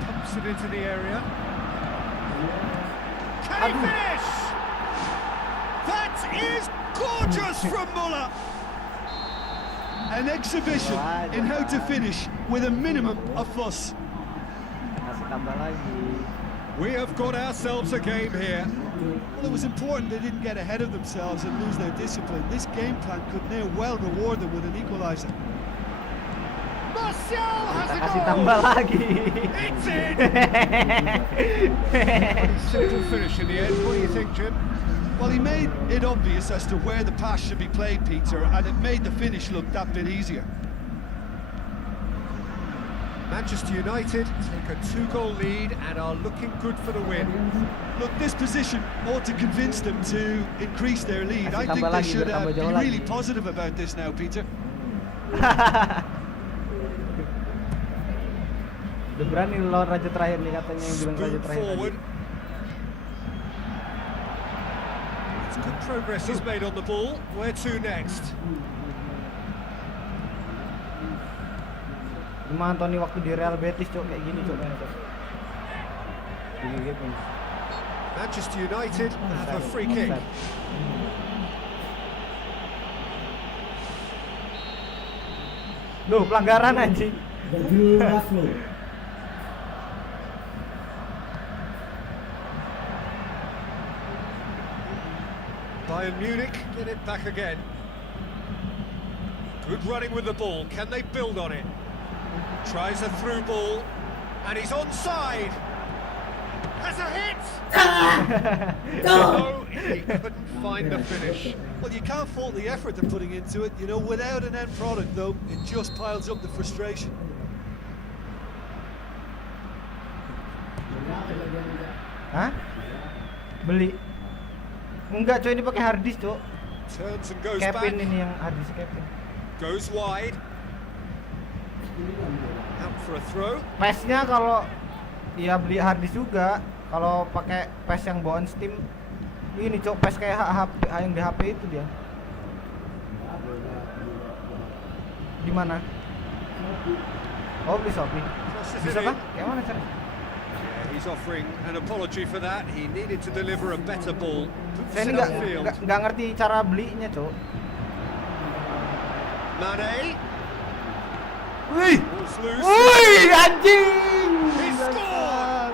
Pumps it into the area. Can he finish? That is gorgeous from Muller. An exhibition in how to finish with a minimum of fuss. Kasih tambah lagi. We have got ourselves a game here. Well, it was important they didn't get ahead of themselves and lose their discipline. This game plan could now well reward them with an equaliser. Martial has Kita a kasih goal. tambah lagi. It's in. Simple finish in the end. What do you think, Jim? Well, he made it obvious as to where the pass should be played, Peter, and it made the finish look that bit easier. Manchester United take a 2-goal lead and are looking good for the win. Look, this position ought to convince them to increase their lead. Kasih I think tambah they lagi, should biar tambah be jauh really lagi. positive about this now, Peter. Udah berani lawan raja terakhir nih katanya yang bilang raja Spoon terakhir. forward. It's good progress is made on the ball. Where to next? Cuma Anthony waktu di Real Betis cok kayak gini cok. Gitu. Manchester United have a free kick. Loh, pelanggaran anjing. Jelas lo. Bayern Munich get it back again. Good running with the ball. Can they build on it? Tries a through ball, and he's onside. Has a hit. No, he couldn't find the finish. Well, you can't fault the effort they're putting into it. You know, without an end product, though, it just piles up the frustration. Hah? Beli? Enggak coy, ini pakai harddisk cok. Turns and goes Kevin back. ini yang harddisk Kevin. Goes wide. Out for a throw. PES-nya kalau ya beli harddisk juga. Kalau pakai PES yang bawaan Steam, ini cok PES kayak HP yang di HP itu dia. Di mana? Oh, beli Shopee. Crosses Bisa it kah? in. Kayak mana caranya? Yeah, he's offering an apology for that. He needed to deliver a better ball. Saya ini nggak ngerti cara belinya cok. Mane. Wih, Ball's loose. wih, anjing. He scored!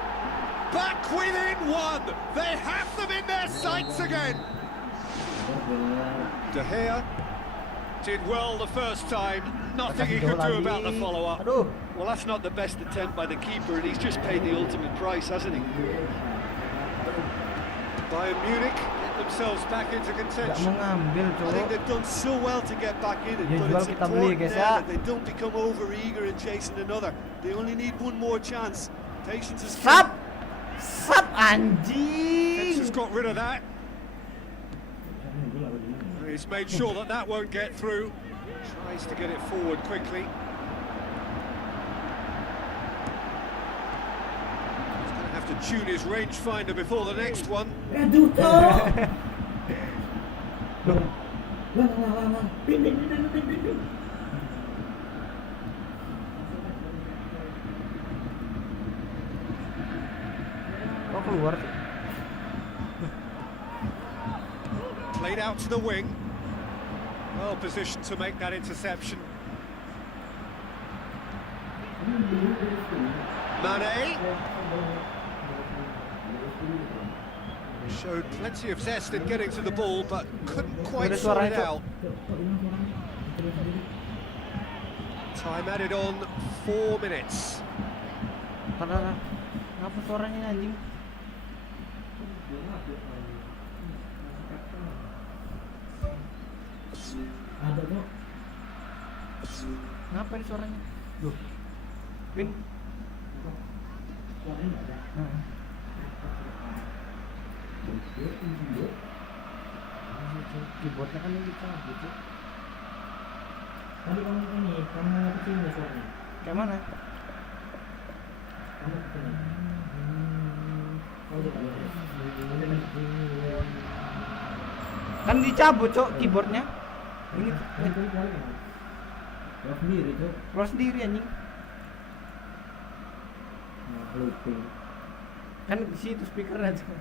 Back within one. They have them in their sights again. De Gea did well the first time. Nothing he could do about the follow-up. Aduh. Well, that's not the best attempt by the keeper, and he's just paid the ultimate price, hasn't he? Bayern Munich get themselves back into Nggak contention. mau ngambil I think cok. they've done so well to get back in it, Ya, but jual it's kita beli, important guys, now ya. that they don't become over-eager in chasing another. They only need one more chance. Patience is key. Sap, sap Fence anjing. has got rid of that. He's made sure that that won't get through. Tries to get it forward quickly. He's going to have to tune his rangefinder before the next one. Aduh cok. Lah. Pin. Kok keluar sih? Played out to the wing. Well positioned to make that interception. Mane. Showed plenty of zest in getting to the ball, but couldn't quite Ada sort it suaranya, Cok. out. Time added on 4 minutes. Tahan. Ngapa suaranya anjing? Ada tuh. Ngapa ini suaranya? Duh. Win. Suaranya nggak ada. Keyboardnya kan ini cabut tuh. Tadi kamu kesini suaranya. Kayak mana? Kamu kesini. Oh, coba lihat. Kan dicabut, Cok, keyboardnya. Ini Ini keluar kan? Keluar sendiri tuh. keluar sendiri anjing. Nah, looping. Kan di situ speakernya, Cok.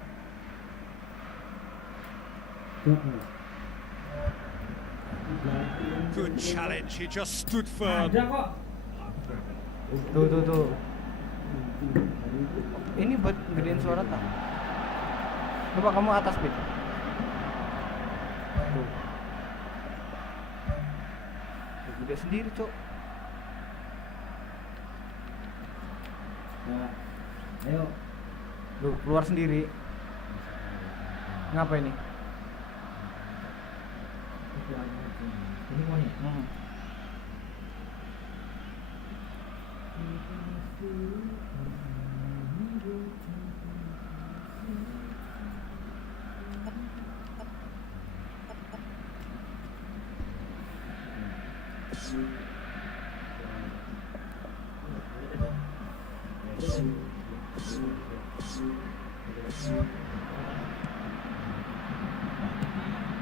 Good challenge. He just stood firm. Ada kok. Tuh. Ini buat gedein suara tak? Coba kamu atas speed. Tuh. Gede sendiri, Cok. Nah, ayo. Loh, keluar sendiri. Ngapa ini? Ini mau nih.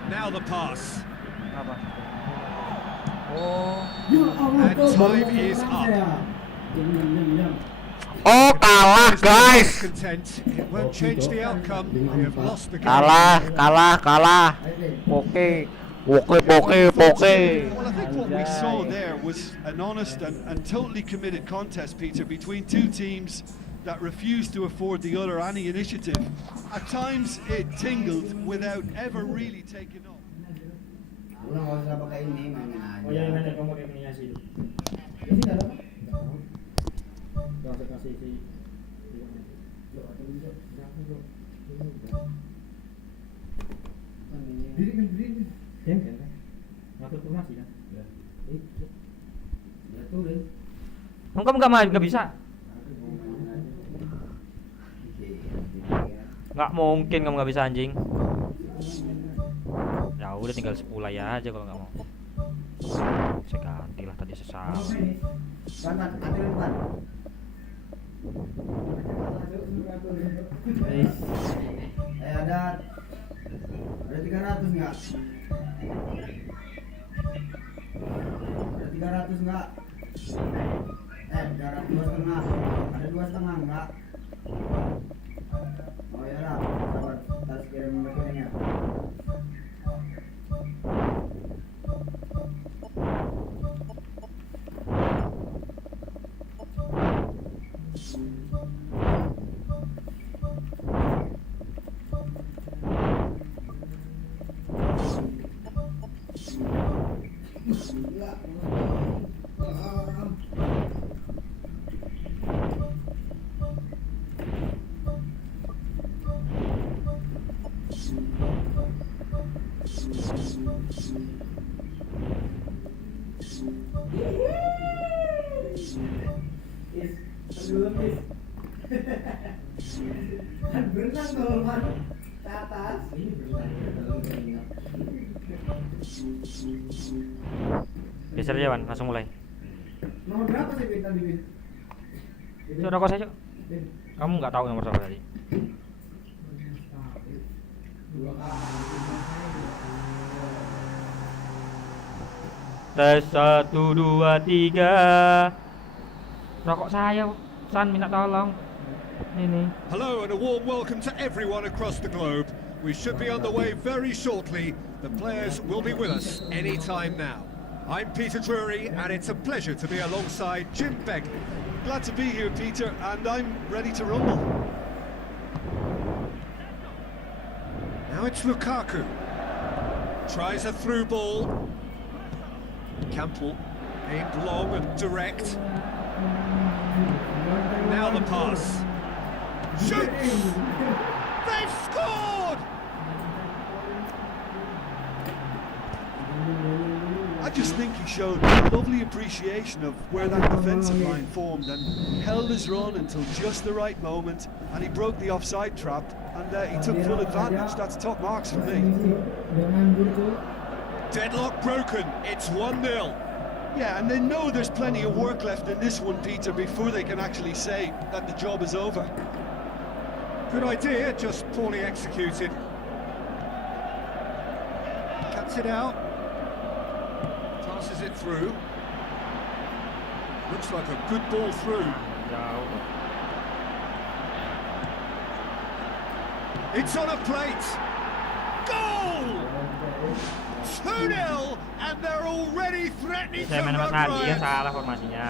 Now the pass. Apa? Oh, Ya Allah, And tuh, time baru is nyerang up. saya. Diam. Oh, kalah guys. Content. It won't change the outcome. They have lost the game. Kalah. Ayo, Dek. Poke. Well, I think what we saw there was an honest and totally committed contest, Peter, between two teams that refused to afford the other any initiative. At times, it tingled without ever really taking off. Udah nggak usah pakai ini, main aja. Oh ya, mana kamu pakai miniasi itu? Ini nggak ada. Gak usah kasih si. Diri. Kan? Ngatur formasi kan? Ya tuh, Kamu nggak bisa. Nggak mungkin kamu nggak bisa anjing. Ya udah tinggal 10 ya aja kalau nggak mau. Saya ganti lah tadi sesal. Kanan, ambil depan. Ada 300 nggak? Ada 300 nggak? 300 2,5. Ada 2,5 nggak? Oh ya lah, sabar. Harus kirim rekeningnya. Kan berenang kalau man ke atas. Ini berenang. Geser aja Wan, langsung mulai. Nomor berapa sih Bin tadi Bin? Cok, rokok saya Cok. Bin. Kamu nggak tahu nomor berapa tadi? 2 kali. Tes 1, 2, 3. Rokok saya, San minta tolong. Ini. Hello and a warm welcome to everyone across the globe. We should be on the way very shortly. The players will be with us any time now. I'm Peter Drury and it's a pleasure to be alongside Jim Begley. Glad to be here, Peter, and I'm ready to rumble. Now it's Lukaku. Tries a through ball. Campbell aimed long and direct. Now the pass. Shoots! They've scored! I just think he showed a lovely appreciation of where that defensive line formed and held his run until just the right moment, and he broke the offside trap, and he took full advantage. That's top marks for me. Deadlock broken, it's 1-0. Yeah, and they know there's plenty of work left in this one, Peter, before they can actually say that the job is over. Good idea, just poorly executed. Cuts it out. Passes it through. Looks like a good ball through. Jauh. It's on a plate. Goal! 2-0, and they're already threatening to Saya main run sama tadi kan riot. salah formasinya.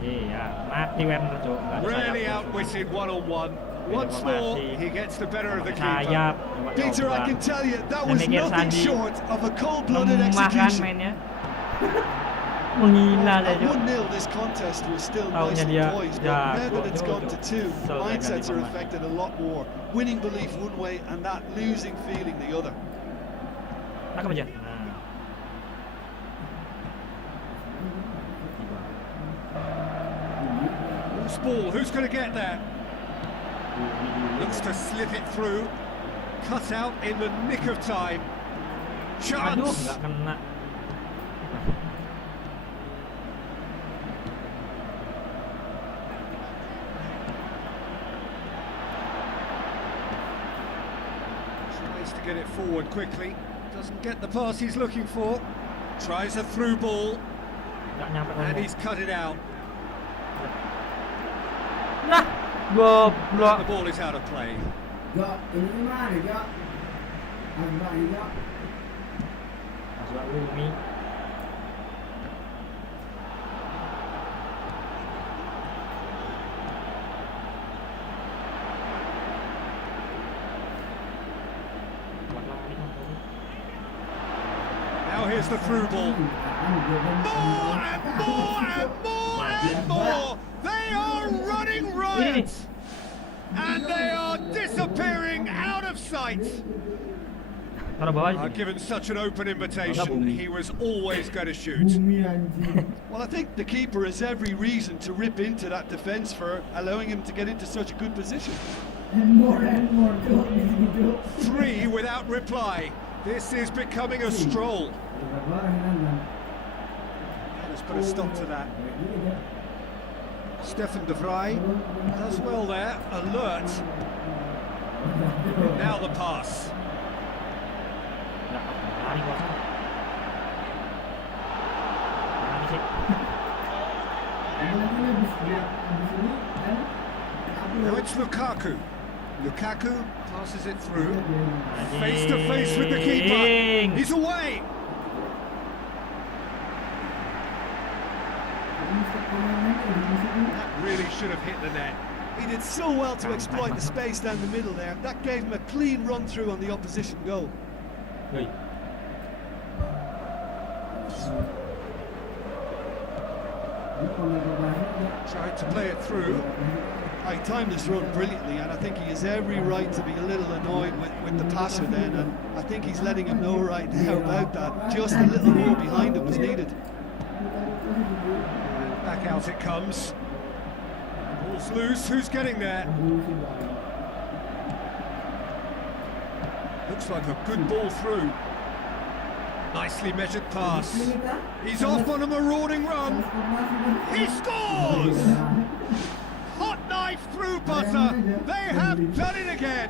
Iya, mati Werner cuk, enggak ada Really sayap. outwitted one-on-one. Once more, he gets the better of the keeper. Sayap. Peter, I can tell you, that Dan was mikir nothing Sandi. short of a cold-blooded Lemah kan execution. mainnya. Menggila At aja. 1-0, this contest was still Taunya nicely dia poised, but jago, now that it's gone to 2, Sel mindsets are ganti pemain. affected a lot more. Winning belief one way and that losing feeling the other. Tangkap aja. Nah. Loose ball, who's going to get there? Looks to slip it through. Cut out in the nick of time. Aduh, Chance. nggak kena. Tries to get it forward quickly. Doesn't get the pass he's looking for. Tries a through ball, Nggak nyampe and ke he's cut it out. Nah, The goblok. ball is out of play. Masuk Umi. Now here's the through ball. More and more and more and more. They are running riot. And they are disappearing out of sight. Taruh bawah aja. Given such an open invitation, he was always going to shoot. Well, I think the keeper has every reason to rip into that defence for allowing him to get into such a good position. And more cuk di situ. 3 without reply. This is becoming a stroll. Let's put a stop to that. Stefan de Vrij does well there, alert. Now the pass. Nggak, lari kosong. Lari sih. Apalagi habis ini kan Now it's Lukaku. Lukaku passes it through. Face to face with the keeper. Anjing. He's away. That really should have hit the net. He did so well to exploit the space down the middle there. That gave him a clean run through on the opposition goal. Woi. Tried to play it through. He timed his run brilliantly, and I think he has every right to be a little annoyed with the passer then, and I think he's letting him know right now about that. Just a little more behind him was needed. Back out it comes. Ball's loose. Who's getting there? Looks like a good ball through. Nicely measured pass. He's off on a marauding run. He scores! Hot knife through butter. They have done it again.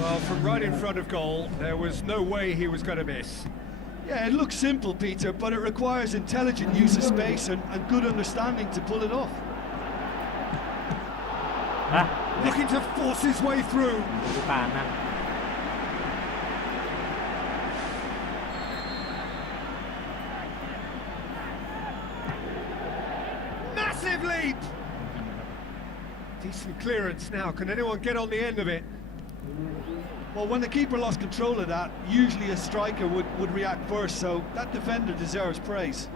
Well, from right in front of goal, there was no way he was going to miss. Yeah, it looks simple, Peter, but it requires intelligent use of space and good understanding to pull it off. Ah, Looking to force his way through. di kanan. Massive leap. Decent clearance now. Can anyone get on the end of it? Well, when the keeper lost control of that, usually a striker would react first, so that defender deserves praise.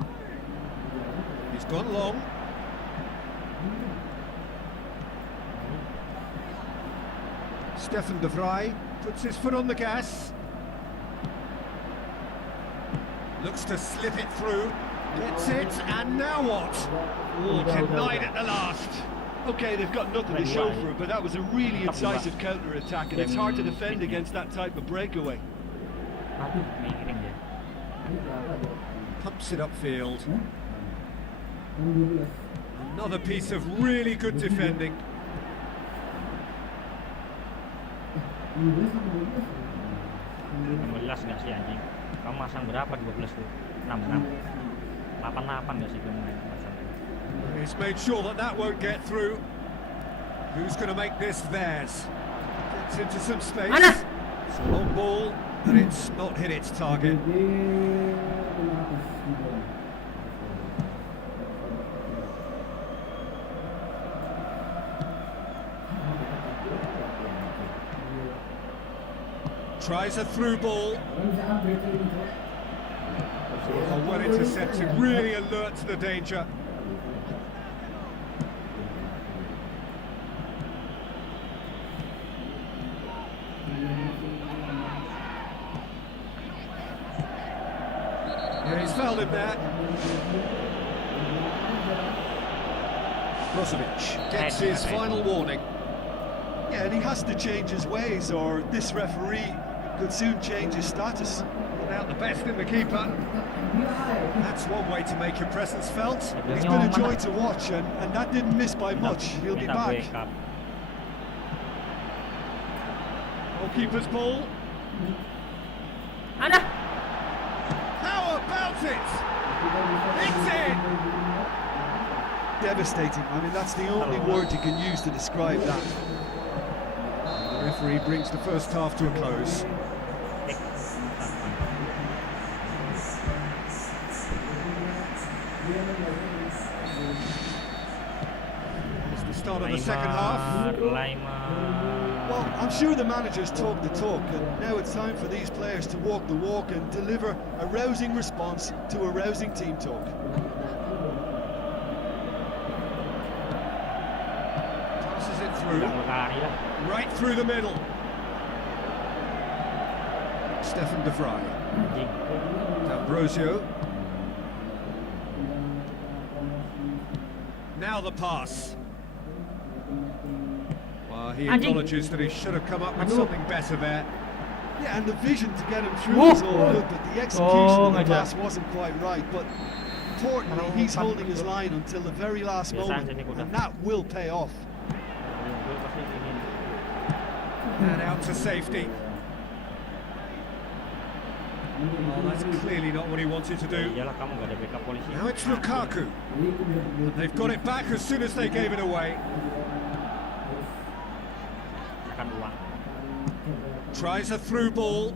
He's gone long. Stefan de Vrij puts his foot on the gas. Looks to slip it through. Gets it, and now what? Oh, denied at the last. Okay, they've got nothing to show for it, but that was a really incisive counter-attack, and it's hard to defend against that type of breakaway. Aduh, miring dia. Pumps it upfield. Yang 12. Another piece of really good defending. 12 sama 12. 16 nggak sih anjing? Kamu masang berapa 12 tuh? 66. 88 nggak sih kamu masang? He's made sure that that won't get through. Who's going to make this theirs? Gets into some space. It's a long ball, and it's not hit its target. Tries a through ball. Oh, well intercepted, really alert to the danger. Yeah, he's fouled him there. Brozovic gets his final warning. Yeah, and he has to change his ways, or this referee could soon change his status. Without the best in the keeper. That's one way to make your presence felt. He's been a joy to watch, and that didn't miss by much. He'll be Minta back. wake up. Goalkeeper's ball. Ada. How about it? It's in! Devastating. I mean, that's the only word you can use to describe that. The referee brings the first half to a close. It's the start of the second half. Well, I'm sure the managers talk the talk, and now it's time for these players to walk the walk and deliver a rousing response to a rousing team talk. Passes it through. Right through the middle. Stefan de Vrij. D'Ambrosio. Now the pass. Well, he acknowledges that he should have come up with something better there. Yeah, and the vision to get him through is all good, but the execution of the pass wasn't quite right. But importantly, he's holding his line until the very last moment, and that will pay off. And out to safety. Oh, that's clearly not what he wanted to do. Now it's Lukaku. And they've got it back as soon as they gave it away. Tries a through ball.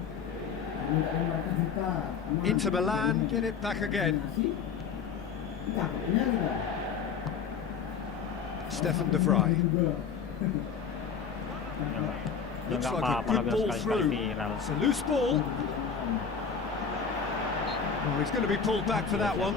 Inter Milan get it back again. Stefan de Vrij. Looks like a good ball through. It's a loose ball. Oh, he's going to be pulled back for that one.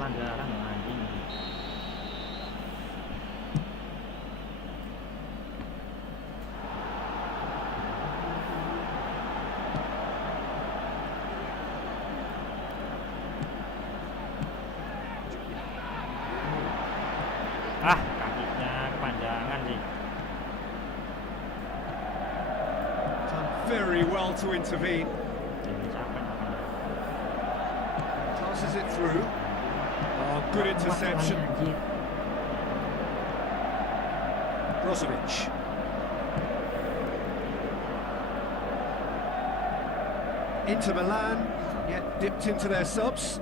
Ah, kakinya kepanjangan sih. Done very well to intervene. Passes it through. Oh, good interception. Brozovic. Inter Milan yet dipped into their subs.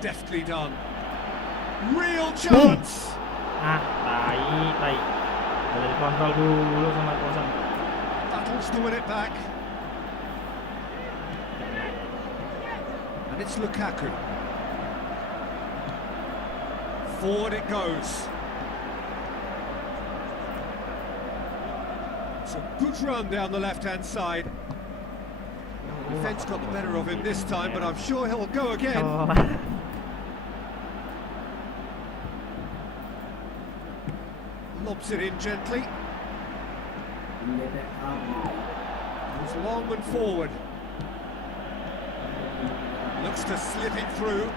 Deftly done. Real chance. Ah, tai. Boleh dikontrol dulu sama kosan. Battles to win it back. And it's Lukaku. Forward it goes. It's a good run down the left-hand side. The defence got the better of him this time, but I'm sure he'll go again. Lobs it in gently. It's long and forward. Looks to slip it through.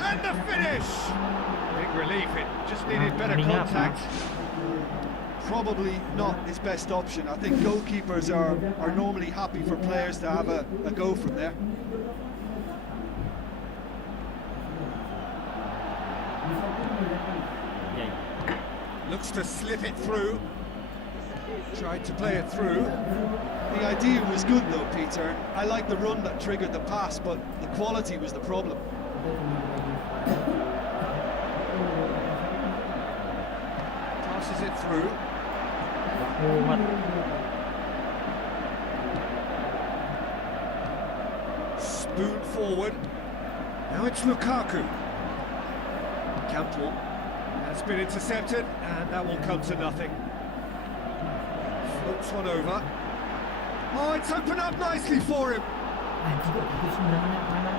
And the finish! Big relief, it just needed better contact. Probably not his best option. I think goalkeepers are normally happy for players to have a go from there. Looks to slip it through. Tried to play it through. The idea was good though, Peter. I like the run that triggered the pass, but the quality was the problem. Passes it through. Spoon forward. Now it's Lukaku. Campbell has been intercepted, and that will come to nothing. Floats one over. Oh, it's opened up nicely for him. Anjing kok gitu sembarangan mana?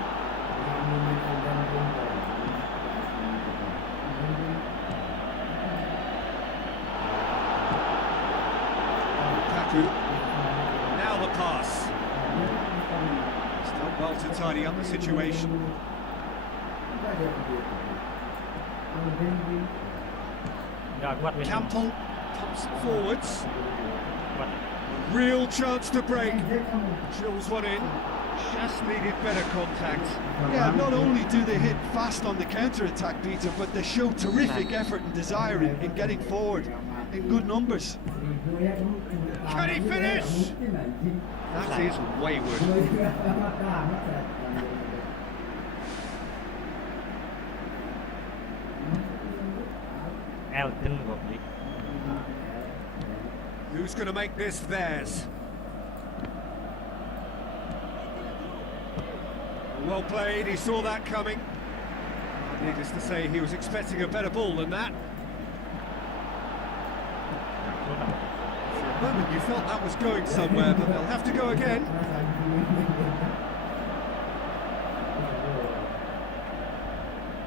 Lukaku. Now the pass. He's done well to tidy up the situation. Nggak kuat win. Campbell pumps it forwards. Kuat. Real chance to break. Drills one in. Just needed better contact. Yeah, not only do they hit fast on the counter-attack, Peter, but they show terrific effort and desire in getting forward in good numbers. Can he finish? That is wayward. Elton goblin. Who's going to make this theirs? Well played, he saw that coming. Needless to say, he was expecting a better ball than that. For a moment you felt that was going somewhere, but they'll have to go again.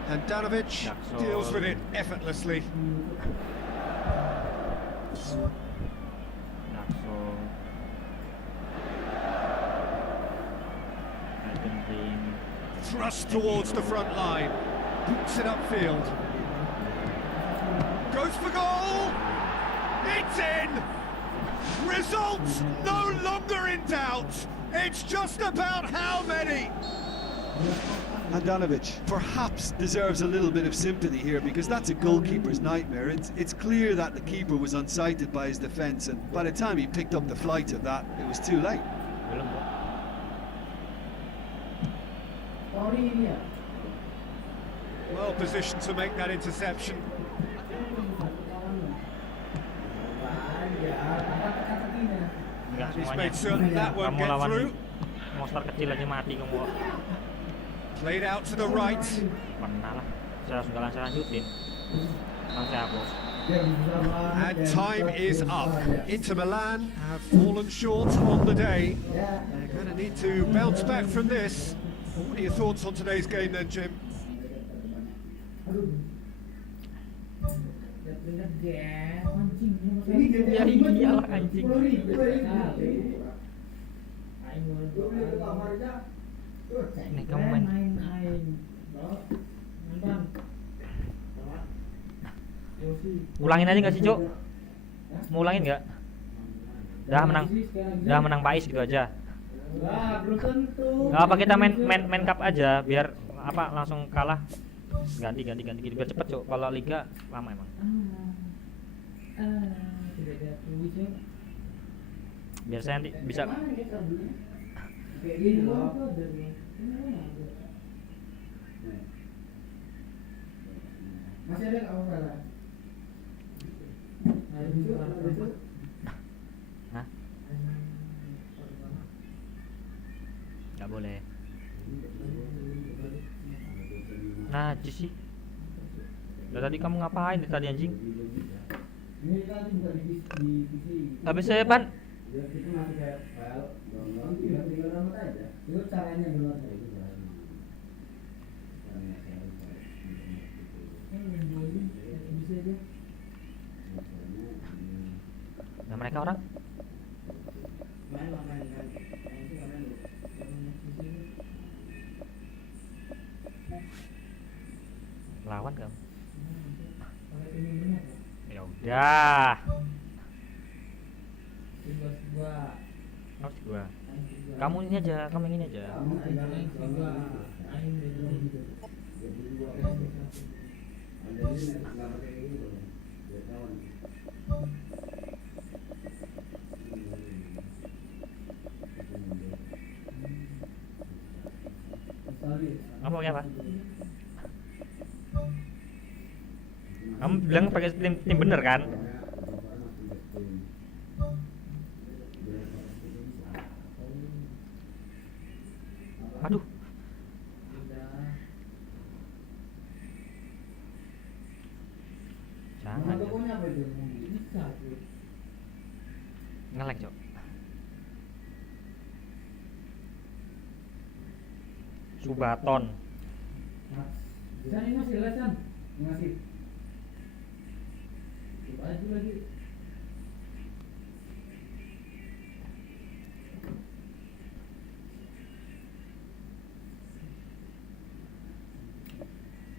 And Handanovic deals with it effortlessly. Thrust towards the front line. Boots it upfield. Goes for goal! It's in! Results no longer in doubt. It's just about how many. Handanovic perhaps deserves a little bit of sympathy here because that's a goalkeeper's nightmare. It's clear that the keeper was unsighted by his defence, and by the time he picked up the flight of that, it was too late. Well positioned to make that interception. Enggak He's semuanya. made certain that won't Kamu get lawan through. monster kecil aja mati kamu. Played out to the right. Pernah lah. Saya langsung lanjutin. Langsung saya hapus. And time is up. Inter Milan have fallen short on the day. They're going to need to bounce back from this. What are your thoughts on today's game then, Jim? Ya iyalah anjing. Nih kamu main. Ulangin aja nggak sih, Cok? Mau ulangin nggak? Dah menang Pais gitu aja. Nggak apa, kita main cup aja biar apa langsung kalah. Ganti gitu biar cepet, Cok. Kalau liga lama emang. Biar saya nanti bisa. Masih ada kamu kalah. Hah? Nggak boleh. Najis sih. Udah tadi kamu ngapain tadi anjing? Ini tadi bukan di Habis saya pan Ya kita masuk kayak file download, tinggal download aja. Itu caranya downloadnya itu kan. Bisa aja. Nah mereka orang Main lah main. lawan kamu. Pakai pemimpinnya. Ya udah. Gua. Harus gua. Kamu ini aja, kamu yang ini aja. Kamu tinggal Gua aing gitu. jadi dua ada ini nggak pakai gitu dia kawan. Kamu pakai apa? Kamu bilang pakai tim bener kan? Aduh, jangan. Tokonya apa itu? Bisa tuh. Ngelek, Cok. Subaton. San ini masih lesan. Ngasih. Baju lagi.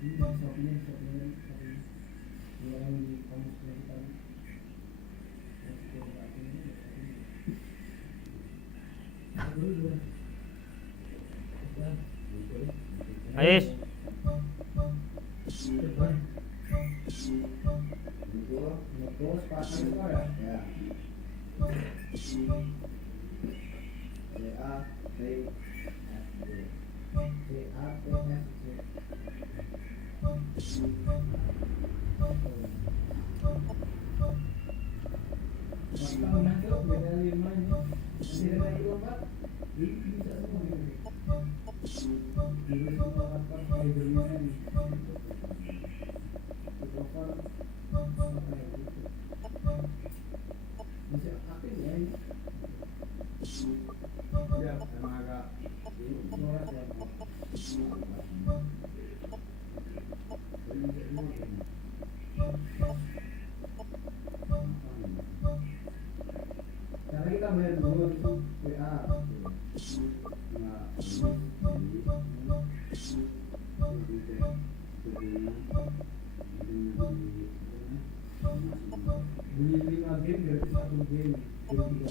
Ini shopnya. Dua yang di kamus lagi tadi. Ais. Terus pasang itu ya? Ya. CA T S D. CA T S D. Maka masuk beda 5 ini. Masih ada lagi 4. Ini bisa semua ini. Dulu semua apa spidernya ini. Cover apa ya gitu. Bisa aktif ya ini. Ya, emang agak ini Suara ya. Karena kita bayar dulu itu WA. Beli 5 game gratis 1 game. Game 3.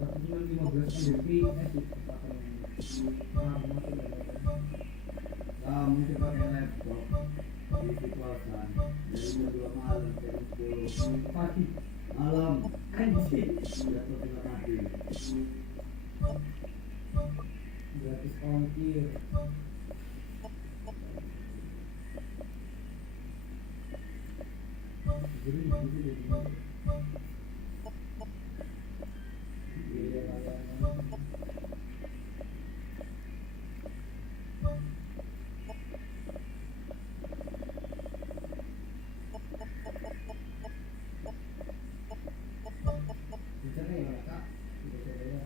Tapi cuma 15 Mbps itu pakai nah, masih kamu bisa pakai laptop di situasi dari jam 2 malam jam 10 pagi malam anjir laptop tinggal mati gratis ongkir. Jadi gitu jadi biaya layanan. Bisa nih ya kak, bisa bayar.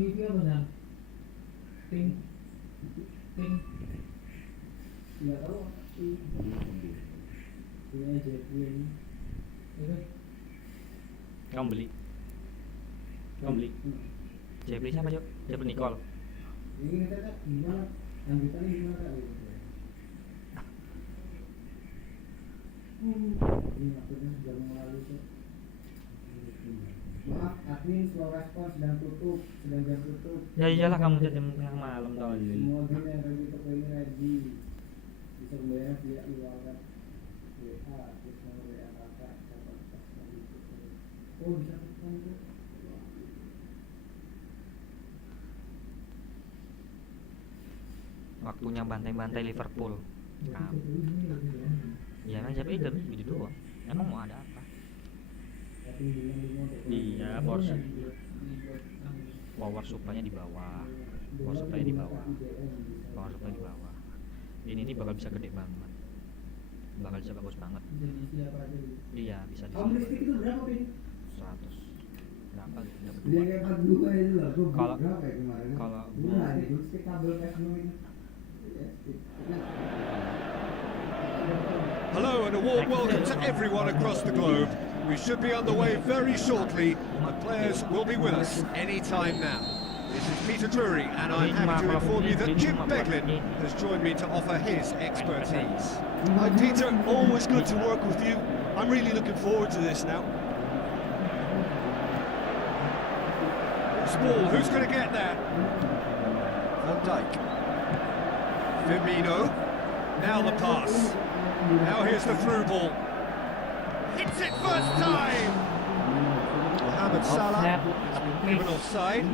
itu apa dan? Ting. Nggak tahu. Punya Jepun. Itu. Kamu beli Jepri siapa Jok? Jepri Nicole. Ini kita gimana? Lanjutannya gimana? Ini maksudnya sudah melalui itu. Maaf, admin slow response sedang jam tutup. Ya iyalah kamu jam tengah malam tol. Semua game yang ready untuk ini ready. Bisa membayar via e-wallet, WA, terus nomor WA kakak, catat pas lagi itu. Oh bisa kan itu? Waktunya bantai-bantai Liverpool. Kamu. Ya emang siapa itu gitu doang. Emang mau ada apa? Iya, power supply-nya di bawah. Ini bakal bisa gede banget. Bakal bisa bagus banget. Iya, bisa di Kamu listrik itu berapa, Pin? 100. Berapa gitu? Dapat Dia kayak 42 itu loh. Gua Kalau- berapa ya kemarin? kalau- murah ya, listrik kabel Vesno ini. Hello and a warm welcome to everyone across the globe. We should be underway very shortly. The players will be with us any time now. This is Peter Drury and I'm happy to inform you that Jim Beglin has joined me to offer his expertise. Hi, Peter. Always good to work with you. I'm really looking forward to this now. This ball, who's going to get there? Van Dijk. Firmino. Now the pass. Now here's the through ball. Hits it first time! Mohamed Salah, given offside.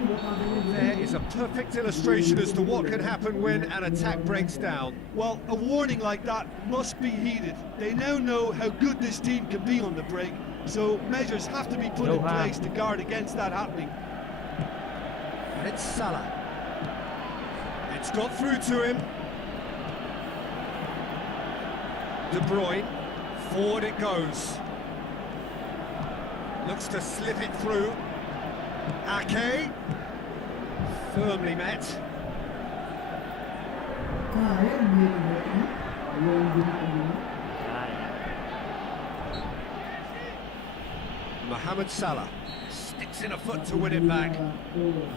There is a perfect illustration as to what can happen when an attack breaks down. Well, a warning like that must be heeded. They now know how good this team can be on the break, so measures have to be put in place to guard against that happening. And it's Salah. It's got through to him. De Bruyne, forward it goes. Looks to slip it through. Ake, firmly met. Mohamed Salah sticks in a foot to win it back.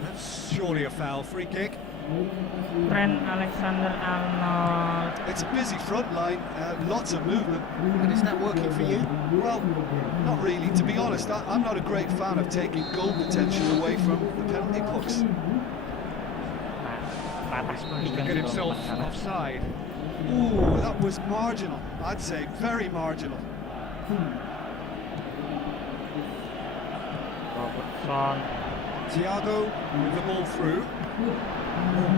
That's surely a foul. Free kick. Trent Alexander-Arnold. It's a busy front line, lots of movement. And is that working for you? Well, not really. To be honest, I'm not a great fan of taking goal potential away from the penalty box. To get himself offside. Ooh, that was marginal. I'd say very marginal. Robertson. Thiago with the ball through.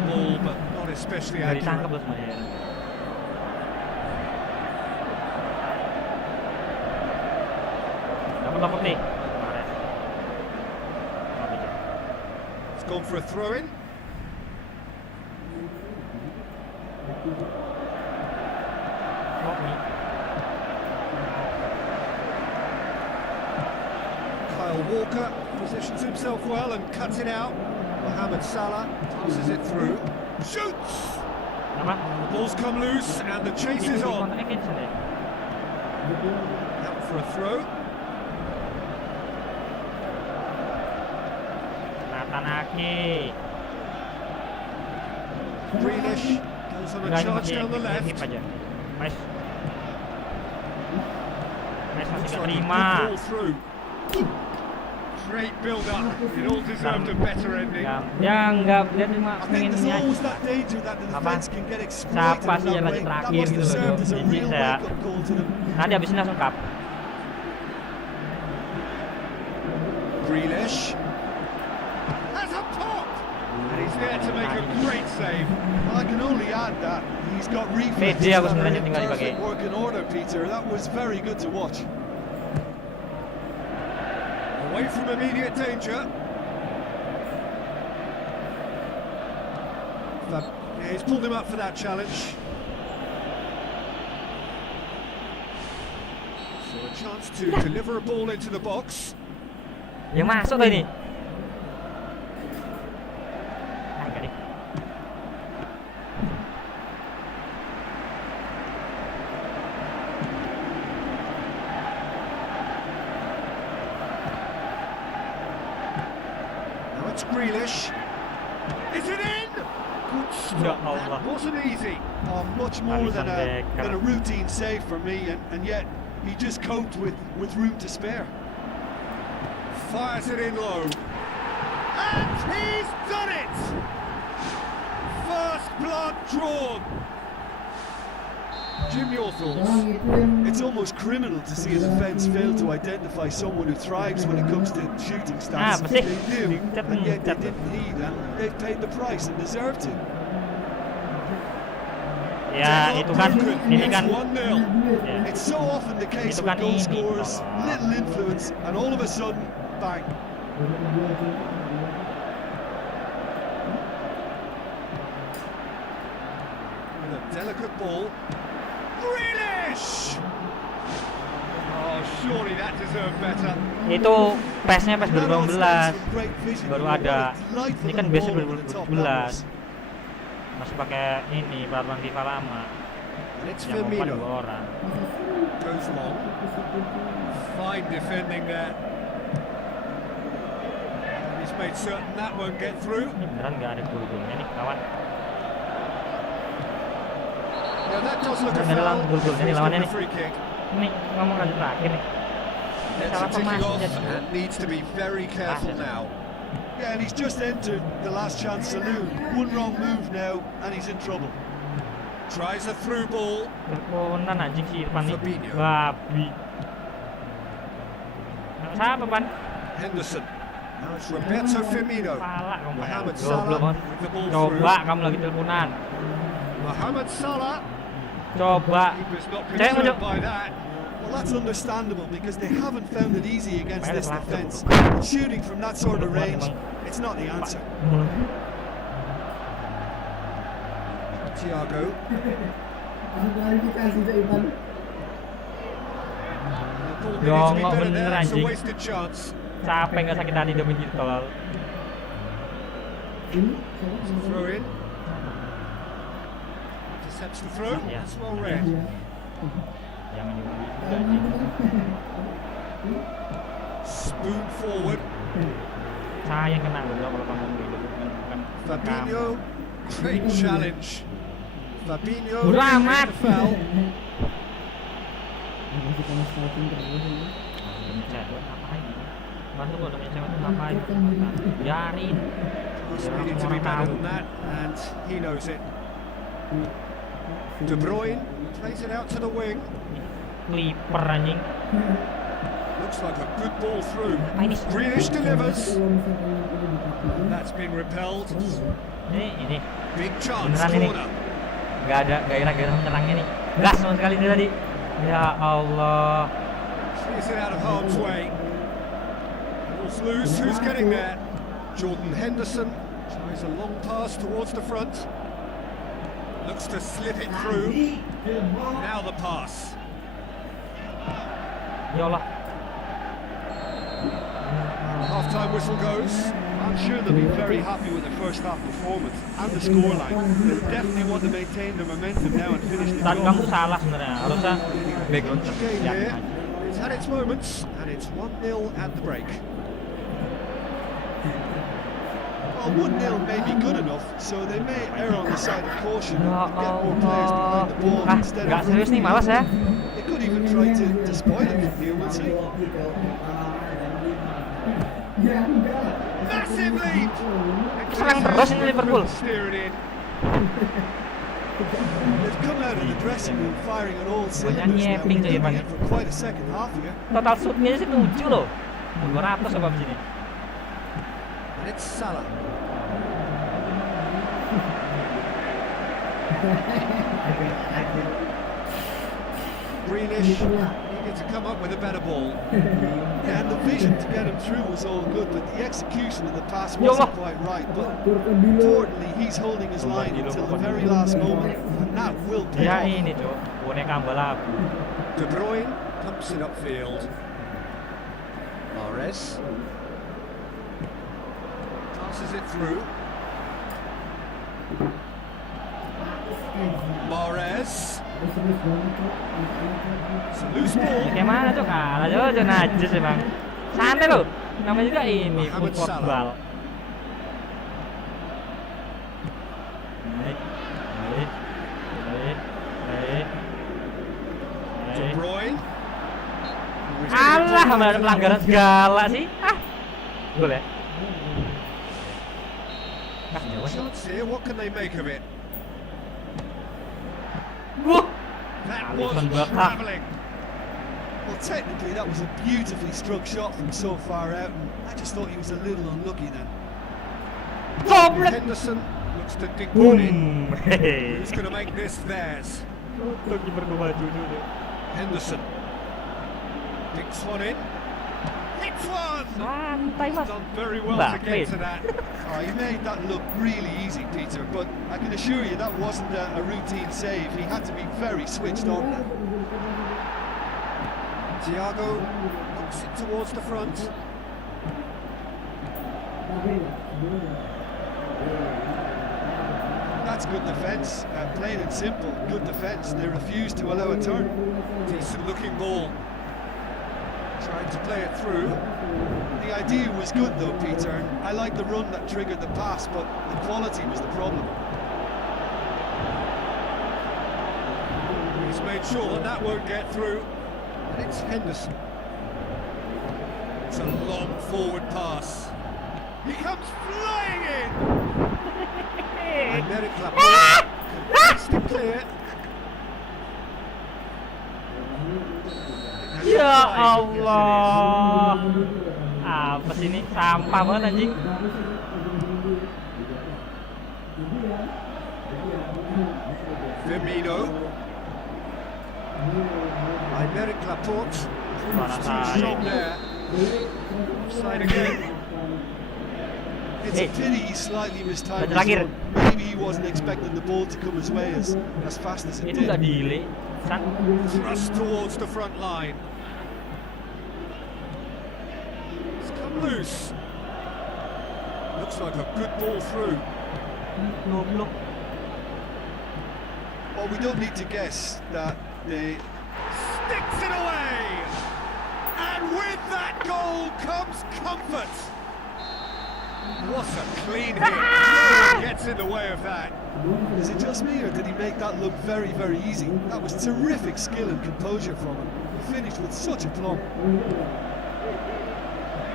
Ball, but not especially Nggak ditangkap accurate. loh semuanya. Dapat nih. It's gone for a throw-in. Kyle Walker positions himself well and cuts it out. Mohamed Salah passes it through. Shoots! Apa? The ball's come loose and the chase is on. Kontaknya cancel ya? Out for a throw. Nathan Ake. Grealish goes on a Enggak, charge masih down the hip left. aja. Nice. Nice, masih Looks gak like a terima. good ball through. Great build-up. It all deserved a better ending. Ya enggak, dia cuma I pengen think there's ini always aja. that danger that the Apa? defense can get exploited Siapa in sih that yang way. lagi That terakhir must gitu have loh, served as a Bro. real Saya. wake-up call to them. Nanti abis ini langsung cup. Grealish has a pop, and he's there to make a great save. I can only add that he's got reflexes Pede aku that are sebenarnya in tinggal dipakai. perfect working order, Peter. That was very good to watch. Away from immediate danger. Yeah, he's pulled him up for that challenge. So a chance to deliver a ball into the box. Yang masuk tuh ini. It's Grealish. Is it in? Good Ya stop. Allah. That wasn't easy. Oh, much more Alisson than a Becker. routine save for me, and yet he just coped with room to spare. Fires it in low. And he's done it! First blood drawn. Jim, your thoughts? Orang itu yang It's almost criminal to see a defence fail to identify someone who thrives when it comes to shooting stats. Apa sih? They do, Dicat, and yet they dicat. didn't heed, and they've paid the price and deserve to. Ya itu kan, ini kan. 1-0. Ya. It's so often the case Itu with kan goal ini, scorers, tolong. little influence, and all of a sudden, bang. With a delicate ball. Grealish! Oh, surely that deserved better. Itu PES-nya PES That all 2018. stems from great vision Baru and a ada. delightful Ini kan ball biasa over the top 2017. levels. Masih pakai ini peraturan FIFA lama. And it's Yang umpan Firmino. 2 orang. Goes long. Fine defending there. And he's made certain that won't get through. Ini beneran nggak ada gol-golnya nih kawan. Now that does look a Nggak ada foul. gol-golnya nih lawannya It's nih. a free kick. Ini ngomong lanjut terakhir nih. Gets Salah it ticking pemain off jadi. and needs to be very careful now. Yeah, and he's just entered the last chance saloon. One wrong move now, and he's in trouble. Tries a through ball. Teleponan anjing si Irfan nih. Fabinho. Babi. Siapa Pan? Henderson. Now it's Roberto Firmino. Pala kamu. Mohamed Goblok Salah banget. with the ball Coba through. kamu lagi teleponan. Mohamed Salah. Coba. He was not Cek, concerned Mojo. by that. Well, that's understandable because they haven't found it easy against Main this langsung. defence. Shooting from that sort of range, it's not the answer. Thiago. klarifikasi Cak Ivan. Ball Ya, needed to be nggak better bener, there. It's a anjing. wasted chance. Capek nggak sakit hati demi gitu tolol. Ini siapa? Throw in. Intercepts the throw. Yeah. That's well read. Iya. Yang ini juga Yang anjing. ini Spoon forward. Saya yang kena goblok kalau kamu gitu bukan Fabinho. Great challenge. Fabinho. Bodo looking amat. for the foul. masih panas scouting terus ini. Demi cewek ngapain? Bantu gua demi cewek tuh ngapain? Biarin. Just needed to be better than that, and he knows it. De Bruyne plays it out to the wing. Clipper anjing. Looks like a good ball through. Apa ini? Grealish delivers. Kalau misalkan perlu dipakai, That's been repelled. Ini Big chance, Beneran ini. corner. nggak ada gairah-gairah menyerangnya nih. Gas sama sekali ini tadi. Ya Allah. Clears it out of harm's way. Ball's loose. Who's getting there? Jordan Henderson tries a long pass towards the front. Looks to slip it through. Now the pass. Ya Allah. Half-time whistle goes. I'm sure they'll be very happy with the first half performance and the scoreline. They'll definitely want to maintain the momentum now and finish the Tadi kamu job. salah sebenarnya. Harusnya background Game terus. Ya, here. It's had its moments, and it's 1-0 at the break. Well, 1-0 may be good enough, so they may err on the side of caution Ya and get more players behind the ball Allah. instead Nggak of serius nih, malas ya. they could even try to spoil it from here, we'll see. Ya enggak. Massive lead. Serang terus ini Liverpool. Steer it in. They've come out of the dressing room firing on all cylinders now. nyepping They're tuh Irfan. in for quite a second half here. Total shootnya sih 7 loh. 200 apa di sini. And it's Salah. Grealish needed to come up with a better ball. Yeah, and the vision to get him through was all good, but the execution of the pass Ya wasn't Allah. quite right. But Turkan dulu. importantly, he's holding his line until the very last moment, and that will pay Ya off. ini Cuk, boneka balap. De Bruyne pumps it upfield. Mahrez passes it through. Mahrez. Serius banget Cak. It's a loose ball. Kayak mana Cuk? Kalah Cuk, najis emang. Santai loh. Namanya juga ini Mohamed football. Bruyne. Alah, ada pelanggaran segala sih. Gol ya? Jauh. Chance here, what can they make of it? That was Alisson bakar. travelling. Well, technically, that was a beautifully struck shot from so far out, and I just thought he was a little unlucky then. Goblet. Henderson looks to dig one in. Boom. Hehehe. Who's going to make this theirs? Kiper gue maju dulu. Henderson digs one in. Hits one. Santai mas. Done very well to get to that. Oh, he made that look really easy, Peter, but I can assure you that wasn't a routine save. He had to be very switched on there. Thiago looks it towards the front. That's good defence, plain and simple, good defence. They refused to allow a turn. Decent looking ball. Tried to play it through. The idea was good though, Peter, and I like the run that triggered the pass, but the quality was the problem. He's made sure that that won't get through. And it's Henderson. It's a long forward pass. He comes flying in! And there it comes. Contested clear. Ya Allah. Apa sih ini? Sampah banget anjing. Firmino. Aymeric Laporte. Mana Too saya? strong there. Offside again. It's a pity he slightly mistimed his Terakhir. run. Maybe he wasn't expecting the ball to come his way as fast as it Itu nggak did. delay. Thrust towards the front line. It's come loose. Looks like a good ball through. Goblok. Well, we don't need to guess that they Sticks it away! And with that goal comes comfort. What a clean hit. No one gets in the way of that. Is it just me, or did he make that look very, very easy? That was terrific skill and composure from him. He finished with such aplomb.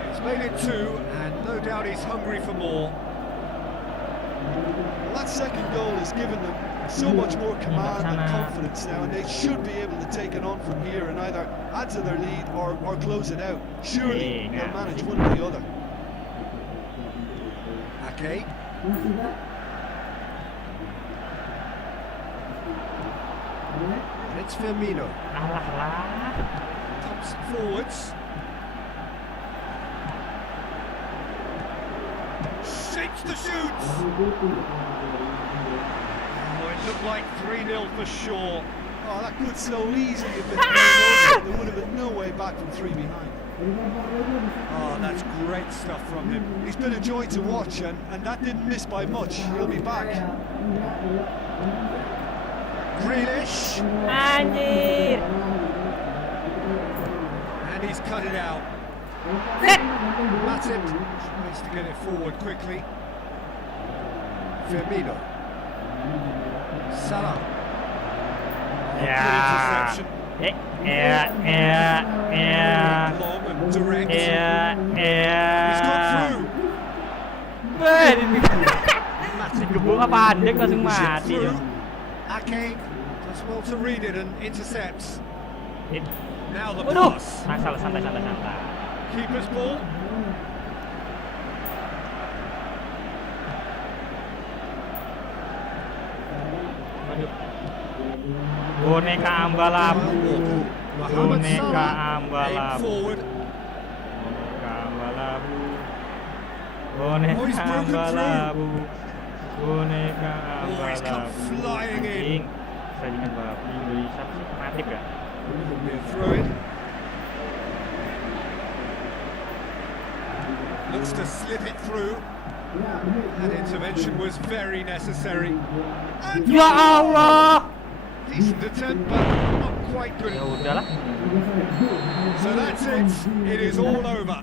He's made it two, and no doubt he's hungry for more. Well, that second goal has given them so much more command and confidence now, and they should be able to take it on from here and either add to their lead or close it out. Surely they'll manage one or the other. Pake. And it's Firmino. Alah. Pumps it forwards. Shapes the shoots. Oh, it looked like 3-0 for sure. Oh, that could so easily have been over. There would have been no way back from three behind. Oh, that's great stuff from him. He's been a joy to watch, and that didn't miss by much. He'll be back. Grealish. Anjir. And he's cut it out. Matip tries to get it forward quickly. Firmino. Salah. Good interception. Long and direct. He's got through. Masih gebuk apa andek langsung Push it mati dia. through. Ake does well to read it and intercepts. Now the Waduh. pass. Salah santai. Keeper's ball. Waduh. Boneka ambalabu. Mohamed Boneka Salah. Aim ambalabu. forward. Boneka ambalabu. Oh, he's Boneka broken ambalabu. Boneka Oh, he's come ambalabu. flying in. Anjing. Saingan balap Indonesia sih Madrid ya. Throw in. Looks to slip it through. That intervention was very necessary. And Ya Allah. decent attempt, but not quite good. Ya udahlah. So that's it. It is all over.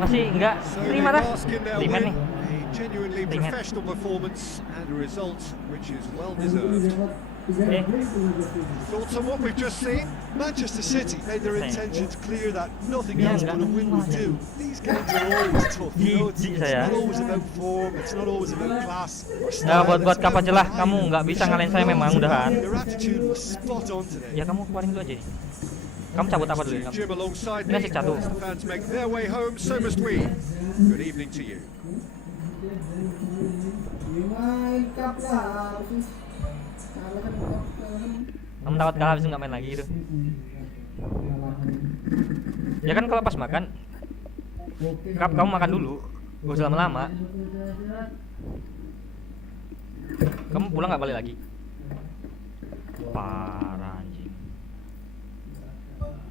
Masih enggak So terima they dah. bask in their Terima win. nih. A genuinely Ringan. professional performance and a result which is well deserved. Thoughts on what we've just seen? Manchester City made their intentions clear that nothing Yeah, else but a win will do. These games are always tough. You know, it's not always about form, it's not always about class or Ya style. buat kap aja lah, kamu nggak bisa ngalahin saya memang udahan. Their attitude was spot on today. Ya kamu keluarin dulu aja. Kamu cabut apa dulu? Kamu? Jim alongside Ini me. asik satu. As the fans make their way home, so must we. Good evening to you. Ya main cup lah, terus kalah kan cup kan. Kamu takut kalah habis itu nggak main lagi gitu. Ya kan kalau pas makan, kap kamu makan dulu. Gak usah lama-lama. Kamu pulang nggak balik lagi? Parah anjing.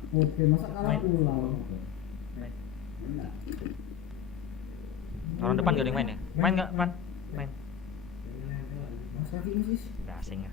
Oke, masa kalah Main. pulang. Main. Orang depan gak ada yang main ya? Main nggak? Main. Mas kaki ini sih. Gak asing ya.